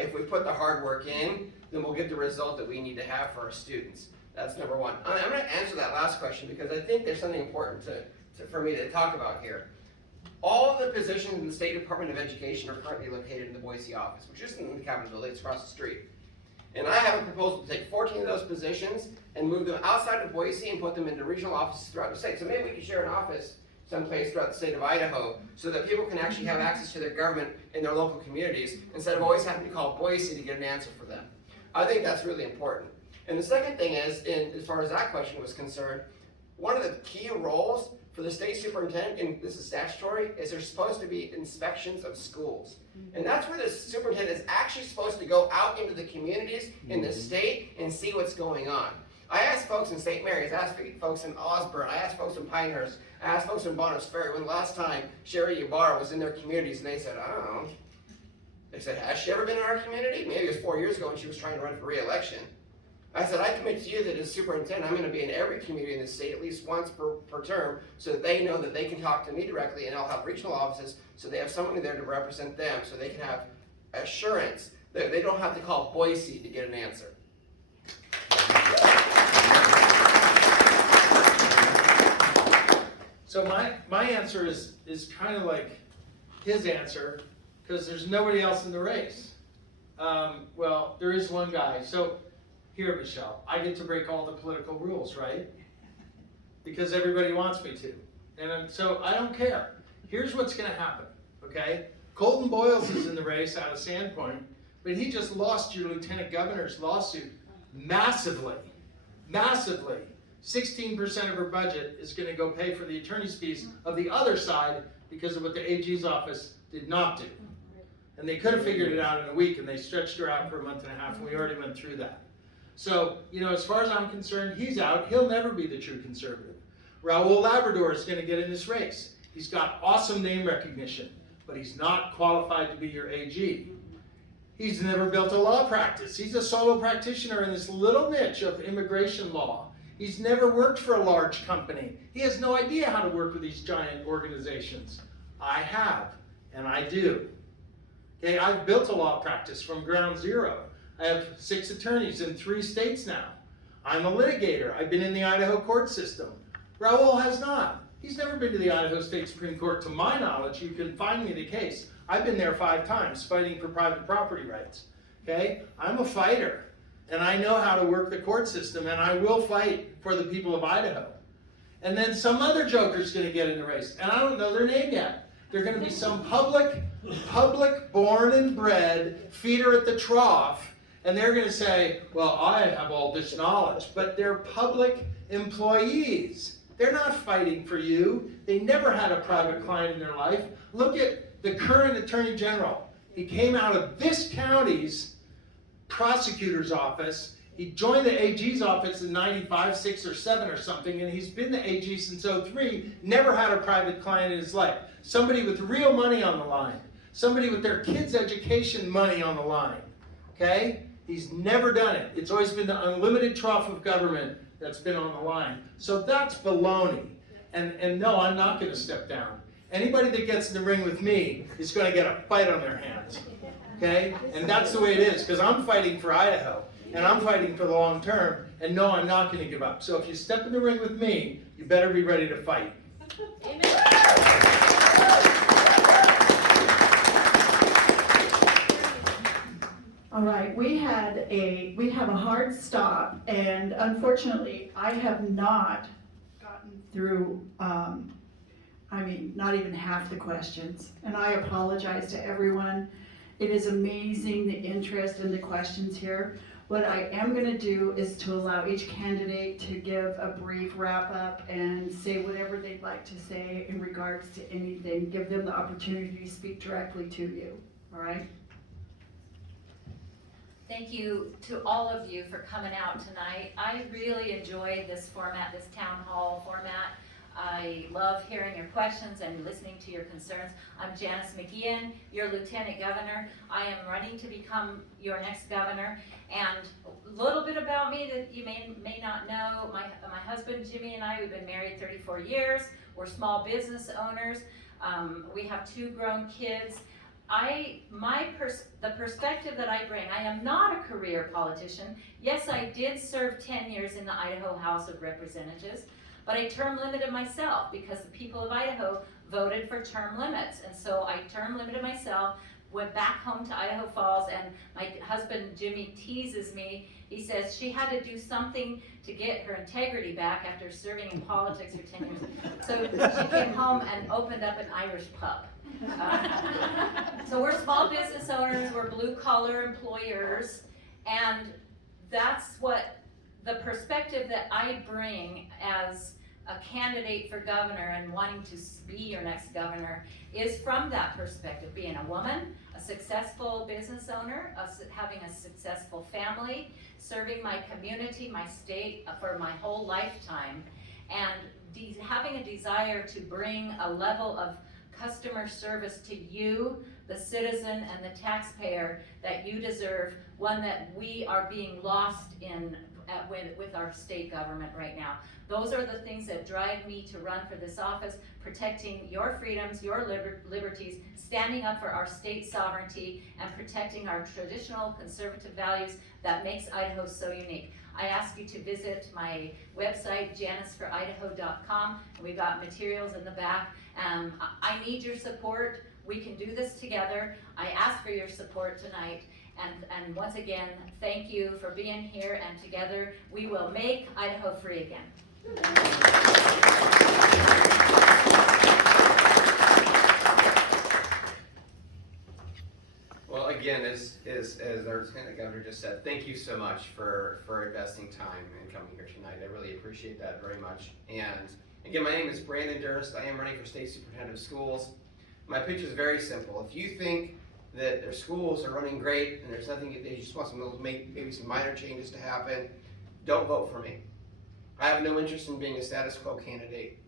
if we put the hard work in, then we'll get the result that we need to have for our students. That's number one. I'm going to answer that last question because I think there's something important for me to talk about here. All of the positions in the State Department of Education are currently located in the Boise office, which isn't in the Capitol building, it's across the street. And I have a proposal to take 14 of those positions and move them outside of Boise and put them into regional offices throughout the state. So maybe we can share an office someplace throughout the state of Idaho so that people can actually have access to their government in their local communities instead of always having to call Boise to get an answer for them. I think that's really important. And the second thing is, as far as that question was concerned, one of the key roles for the state superintendent, and this is statutory, is there's supposed to be inspections of schools. And that's where the superintendent is actually supposed to go out into the communities in the state and see what's going on. I asked folks in St. Mary's, I asked folks in Osborne, I asked folks in Pinehurst, I asked folks in Bonners Ferry when the last time Sherry Ybarra was in their communities, and they said, I don't know. They said, has she ever been in our community? Maybe it was 4 years ago when she was trying to run for re-election. I said, I commit to you that as superintendent, I'm going to be in every community in the state at least once per term so that they know that they can talk to me directly, and I'll have regional offices so they have somebody there to represent them so they can have assurance that they don't have to call Boise to get an answer. So my answer is kind of like his answer, because there's nobody else in the race. Well, there is one guy. So here, Michelle, I get to break all the political rules, right? Because everybody wants me to. And so I don't care. Here's what's going to happen, okay? Colton Boyles is in the race out of Sandpoint, but he just lost your lieutenant governor's lawsuit massively. 16% of her budget is going to go pay for the attorney's fees of the other side because of what the AG's office did not do. And they could have figured it out in a week, and they stretched her out for a month and a half, and we already went through that. So, as far as I'm concerned, he's out. He'll never be the true conservative. Raul Labrador is going to get in this race. He's got awesome name recognition, but he's not qualified to be your AG. He's never built a law practice. He's a solo practitioner in this little niche of immigration law. He's never worked for a large company. He has no idea how to work with these giant organizations. I have, and I do. Okay, I've built a law practice from ground zero. I have 6 attorneys in 3 states now. I'm a litigator. I've been in the Idaho court system. Raul has not. He's never been to the Idaho State Supreme Court, to my knowledge. You can find me the case. I've been there 5 times fighting for private property rights. Okay, I'm a fighter, and I know how to work the court system, and I will fight for the people of Idaho. And then some other joker's going to get in the race, and I don't know their name yet. They're going to be some public, born and bred, feeder at the trough, and they're going to say, well, I have all this knowledge, but they're public employees. They're not fighting for you. They never had a private client in their life. Look at the current Attorney General. He came out of this county's prosecutor's office. He joined the AG's office in 95, 6 or 7 or something, and he's been the AG since 03, never had a private client in his life. Somebody with real money on the line. Somebody with their kids' education money on the line. Okay? He's never done it. It's always been the unlimited trough of government that's been on the line. So that's baloney. And no, I'm not going to step down. Anybody that gets in the ring with me is going to get a fight on their hands. okay? And that's the way it is, because I'm fighting for Idaho, and I'm fighting for the long term, and no, I'm not gonna give up. So if you step in the ring with me, you better be ready to fight. All right, we have a hard stop, and unfortunately, I have not gotten through, not even half the questions. And I apologize to everyone. It is amazing the interest and the questions here. What I am gonna do is to allow each candidate to give a brief wrap up and say whatever they'd like to say in regards to anything. Give them the opportunity to speak directly to you, all right? Thank you to all of you for coming out tonight. I really enjoyed this format, this town hall format. I love hearing your questions and listening to your concerns. I'm Janice Mcgeachin, your Lieutenant Governor. I am running to become your next governor. And a little bit about me that you may not know, my husband Jimmy and I, we've been married 34 years. We're small business owners. We have 2 grown kids. The perspective that I bring, I am not a career politician. Yes, I did serve 10 years in the Idaho House of Representatives, but I term limited myself because the people of Idaho voted for term limits. And so I term limited myself, went back home to Idaho Falls, and my husband Jimmy teases me. He says she had to do something to get her integrity back after serving in politics for 10 years. So she came home and opened up an Irish pub. So we're small business owners, we're blue collar employers, and that's what the perspective that I bring as a candidate for governor and wanting to be your next governor is from that perspective, being a woman, a successful business owner, having a successful family, serving my community, my state for my whole lifetime, and having a desire to bring a level of customer service to you, the citizen and the taxpayer that you deserve, one that we are being lost in with our state government right now. Those are the things that drive me to run for this office, protecting your freedoms, your liberties, standing up for our state sovereignty, and protecting our traditional conservative values that makes Idaho so unique. I ask you to visit my website, janiceforidaho.com. We've got materials in the back. I need your support. We can do this together. I ask for your support tonight. And once again, thank you for being here, and together we will make Idaho free again. Well, again, as our Lieutenant Governor just said, thank you so much for investing time and coming here tonight. I really appreciate that very much. And again, my name is Branden Durst. I am running for State Superintendent of Schools. My pitch is very simple. If you think that their schools are running great and there's nothing, they just want to make maybe some minor changes to happen, don't vote for me. I have no interest in being a status quo candidate.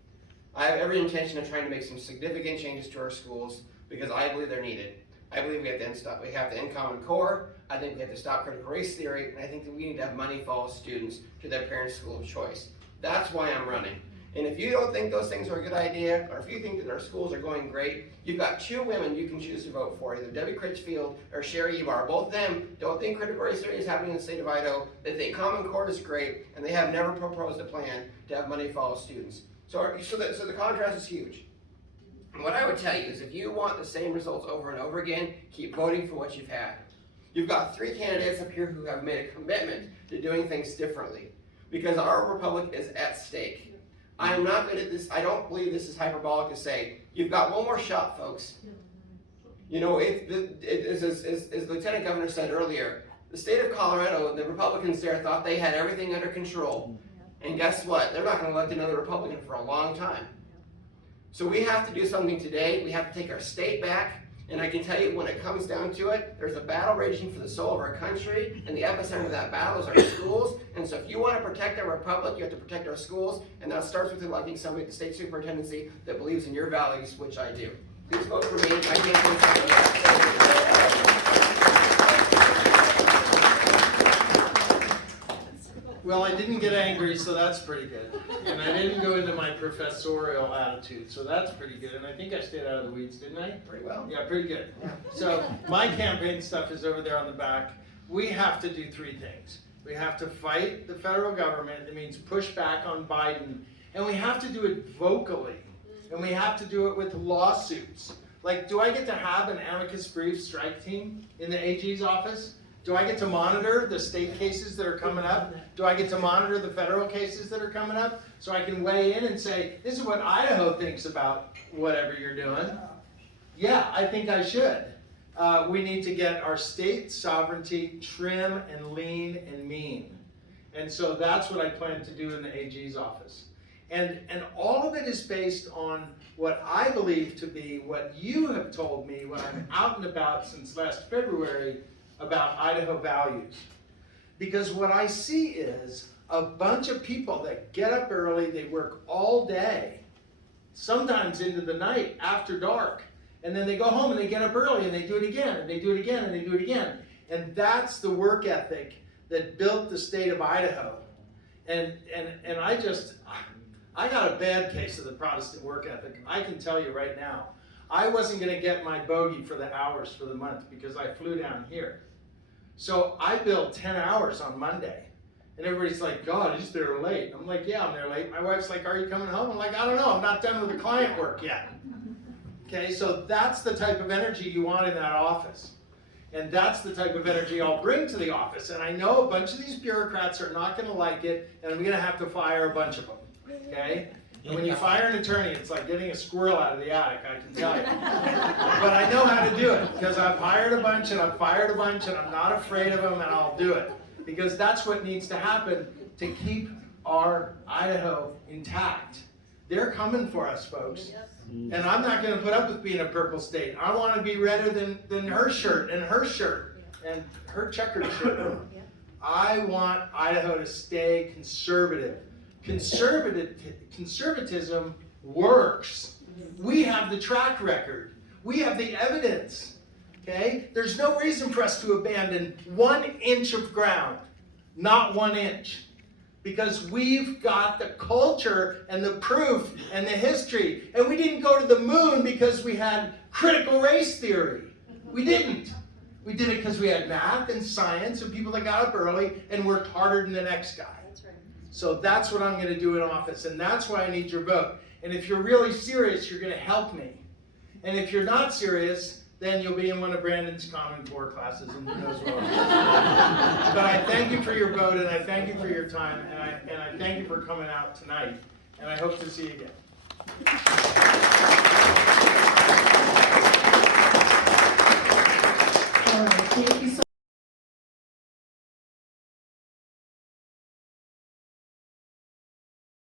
I have every intention of trying to make some significant changes to our schools because I believe they're needed. I believe we have to end Common Core. I think we have to stop critical race theory, and I think that we need to have money follow students to their parents' school of choice. That's why I'm running. And if you don't think those things are a good idea, or if you think that our schools are going great, you've got 2 women you can choose to vote for, either Debbie Critchfield or Sherry Ebar. Both of them don't think critical race theory is happening in the state of Idaho. They think Common Core is great, and they have never proposed a plan to have money follow students. So the contrast is huge. And what I would tell you is if you want the same results over and over again, keep voting for what you've had. You've got 3 candidates up here who have made a commitment to doing things differently because our republic is at stake. I am not good at this. I don't believe this is hyperbolic to say, you've got one more shot, folks. You know, as Lieutenant Governor said earlier, the state of Colorado, the Republicans there thought they had everything under control. And guess what? They're not going to elect another Republican for a long time. So we have to do something today. We have to take our state back. And I can tell you, when it comes down to it, there's a battle raging for the soul of our country, and the epicenter of that battle is our schools. And so if you want to protect our republic, you have to protect our schools, and that starts with electing somebody at the state superintendency that believes in your values, which I do. Please vote for me. My campaign. Well, I didn't get angry, so that's pretty good. And I didn't go into my professorial attitude, so that's pretty good. And I think I stayed out of the weeds, didn't I? Pretty well. Yeah, pretty good. So my campaign stuff is over there on the back. We have to do three things. We have to fight the federal government. That means push back on Biden. And we have to do it vocally. And we have to do it with lawsuits. Like, do I get to have an amicus brief strike team in the AG's office? Do I get to monitor the state cases that are coming up? Do I get to monitor the federal cases that are coming up? So I can weigh in and say, this is what Idaho thinks about whatever you're doing. Yeah, I think I should. We need to get our state sovereignty trim and lean and mean. And so that's what I plan to do in the AG's office. And all of it is based on what I believe to be what you have told me when I'm out and about since last February about Idaho values. Because what I see is a bunch of people that get up early, they work all day, sometimes into the night, after dark, and then they go home and they get up early and they do it again, and they do it again, and they do it again. And that's the work ethic that built the state of Idaho. And I got a bad case of the Protestant work ethic. I can tell you right now. I wasn't going to get my bogey for the hours for the month because I flew down here. So I billed 10 hours on Monday. And everybody's like, God, you're just there late. I'm like, yeah, I'm there late. My wife's like, are you coming home? I'm like, I don't know. I'm not done with the client work yet. Okay, so that's the type of energy you want in that office. And that's the type of energy I'll bring to the office. And I know a bunch of these bureaucrats are not going to like it, and I'm going to have to fire a bunch of them. Okay? And when you fire an attorney, it's like getting a squirrel out of the attic, I can tell you. But I know how to do it, because I've hired a bunch, and I've fired a bunch, and I'm not afraid of them, and I'll do it. Because that's what needs to happen to keep our Idaho intact. They're coming for us, folks. And I'm not going to put up with being a purple state. I want to be redder than her shirt and her shirt and her checkered shirt. I want Idaho to stay conservative. Conservatism works. We have the track record. We have the evidence. Okay? There's no reason for us to abandon 1 inch of ground. Not 1 inch. Because we've got the culture and the proof and the history. And we didn't go to the moon because we had critical race theory. We didn't. We did it because we had math and science and people that got up early and worked harder than the next guy. That's right. So that's what I'm going to do in office. And that's why I need your vote. And if you're really serious, you're going to help me. And if you're not serious, then you'll be in one of Branden's Common Core classes, and who knows what. But I thank you for your vote, and I thank you for your time, and I thank you for coming out tonight, and I hope to see you again.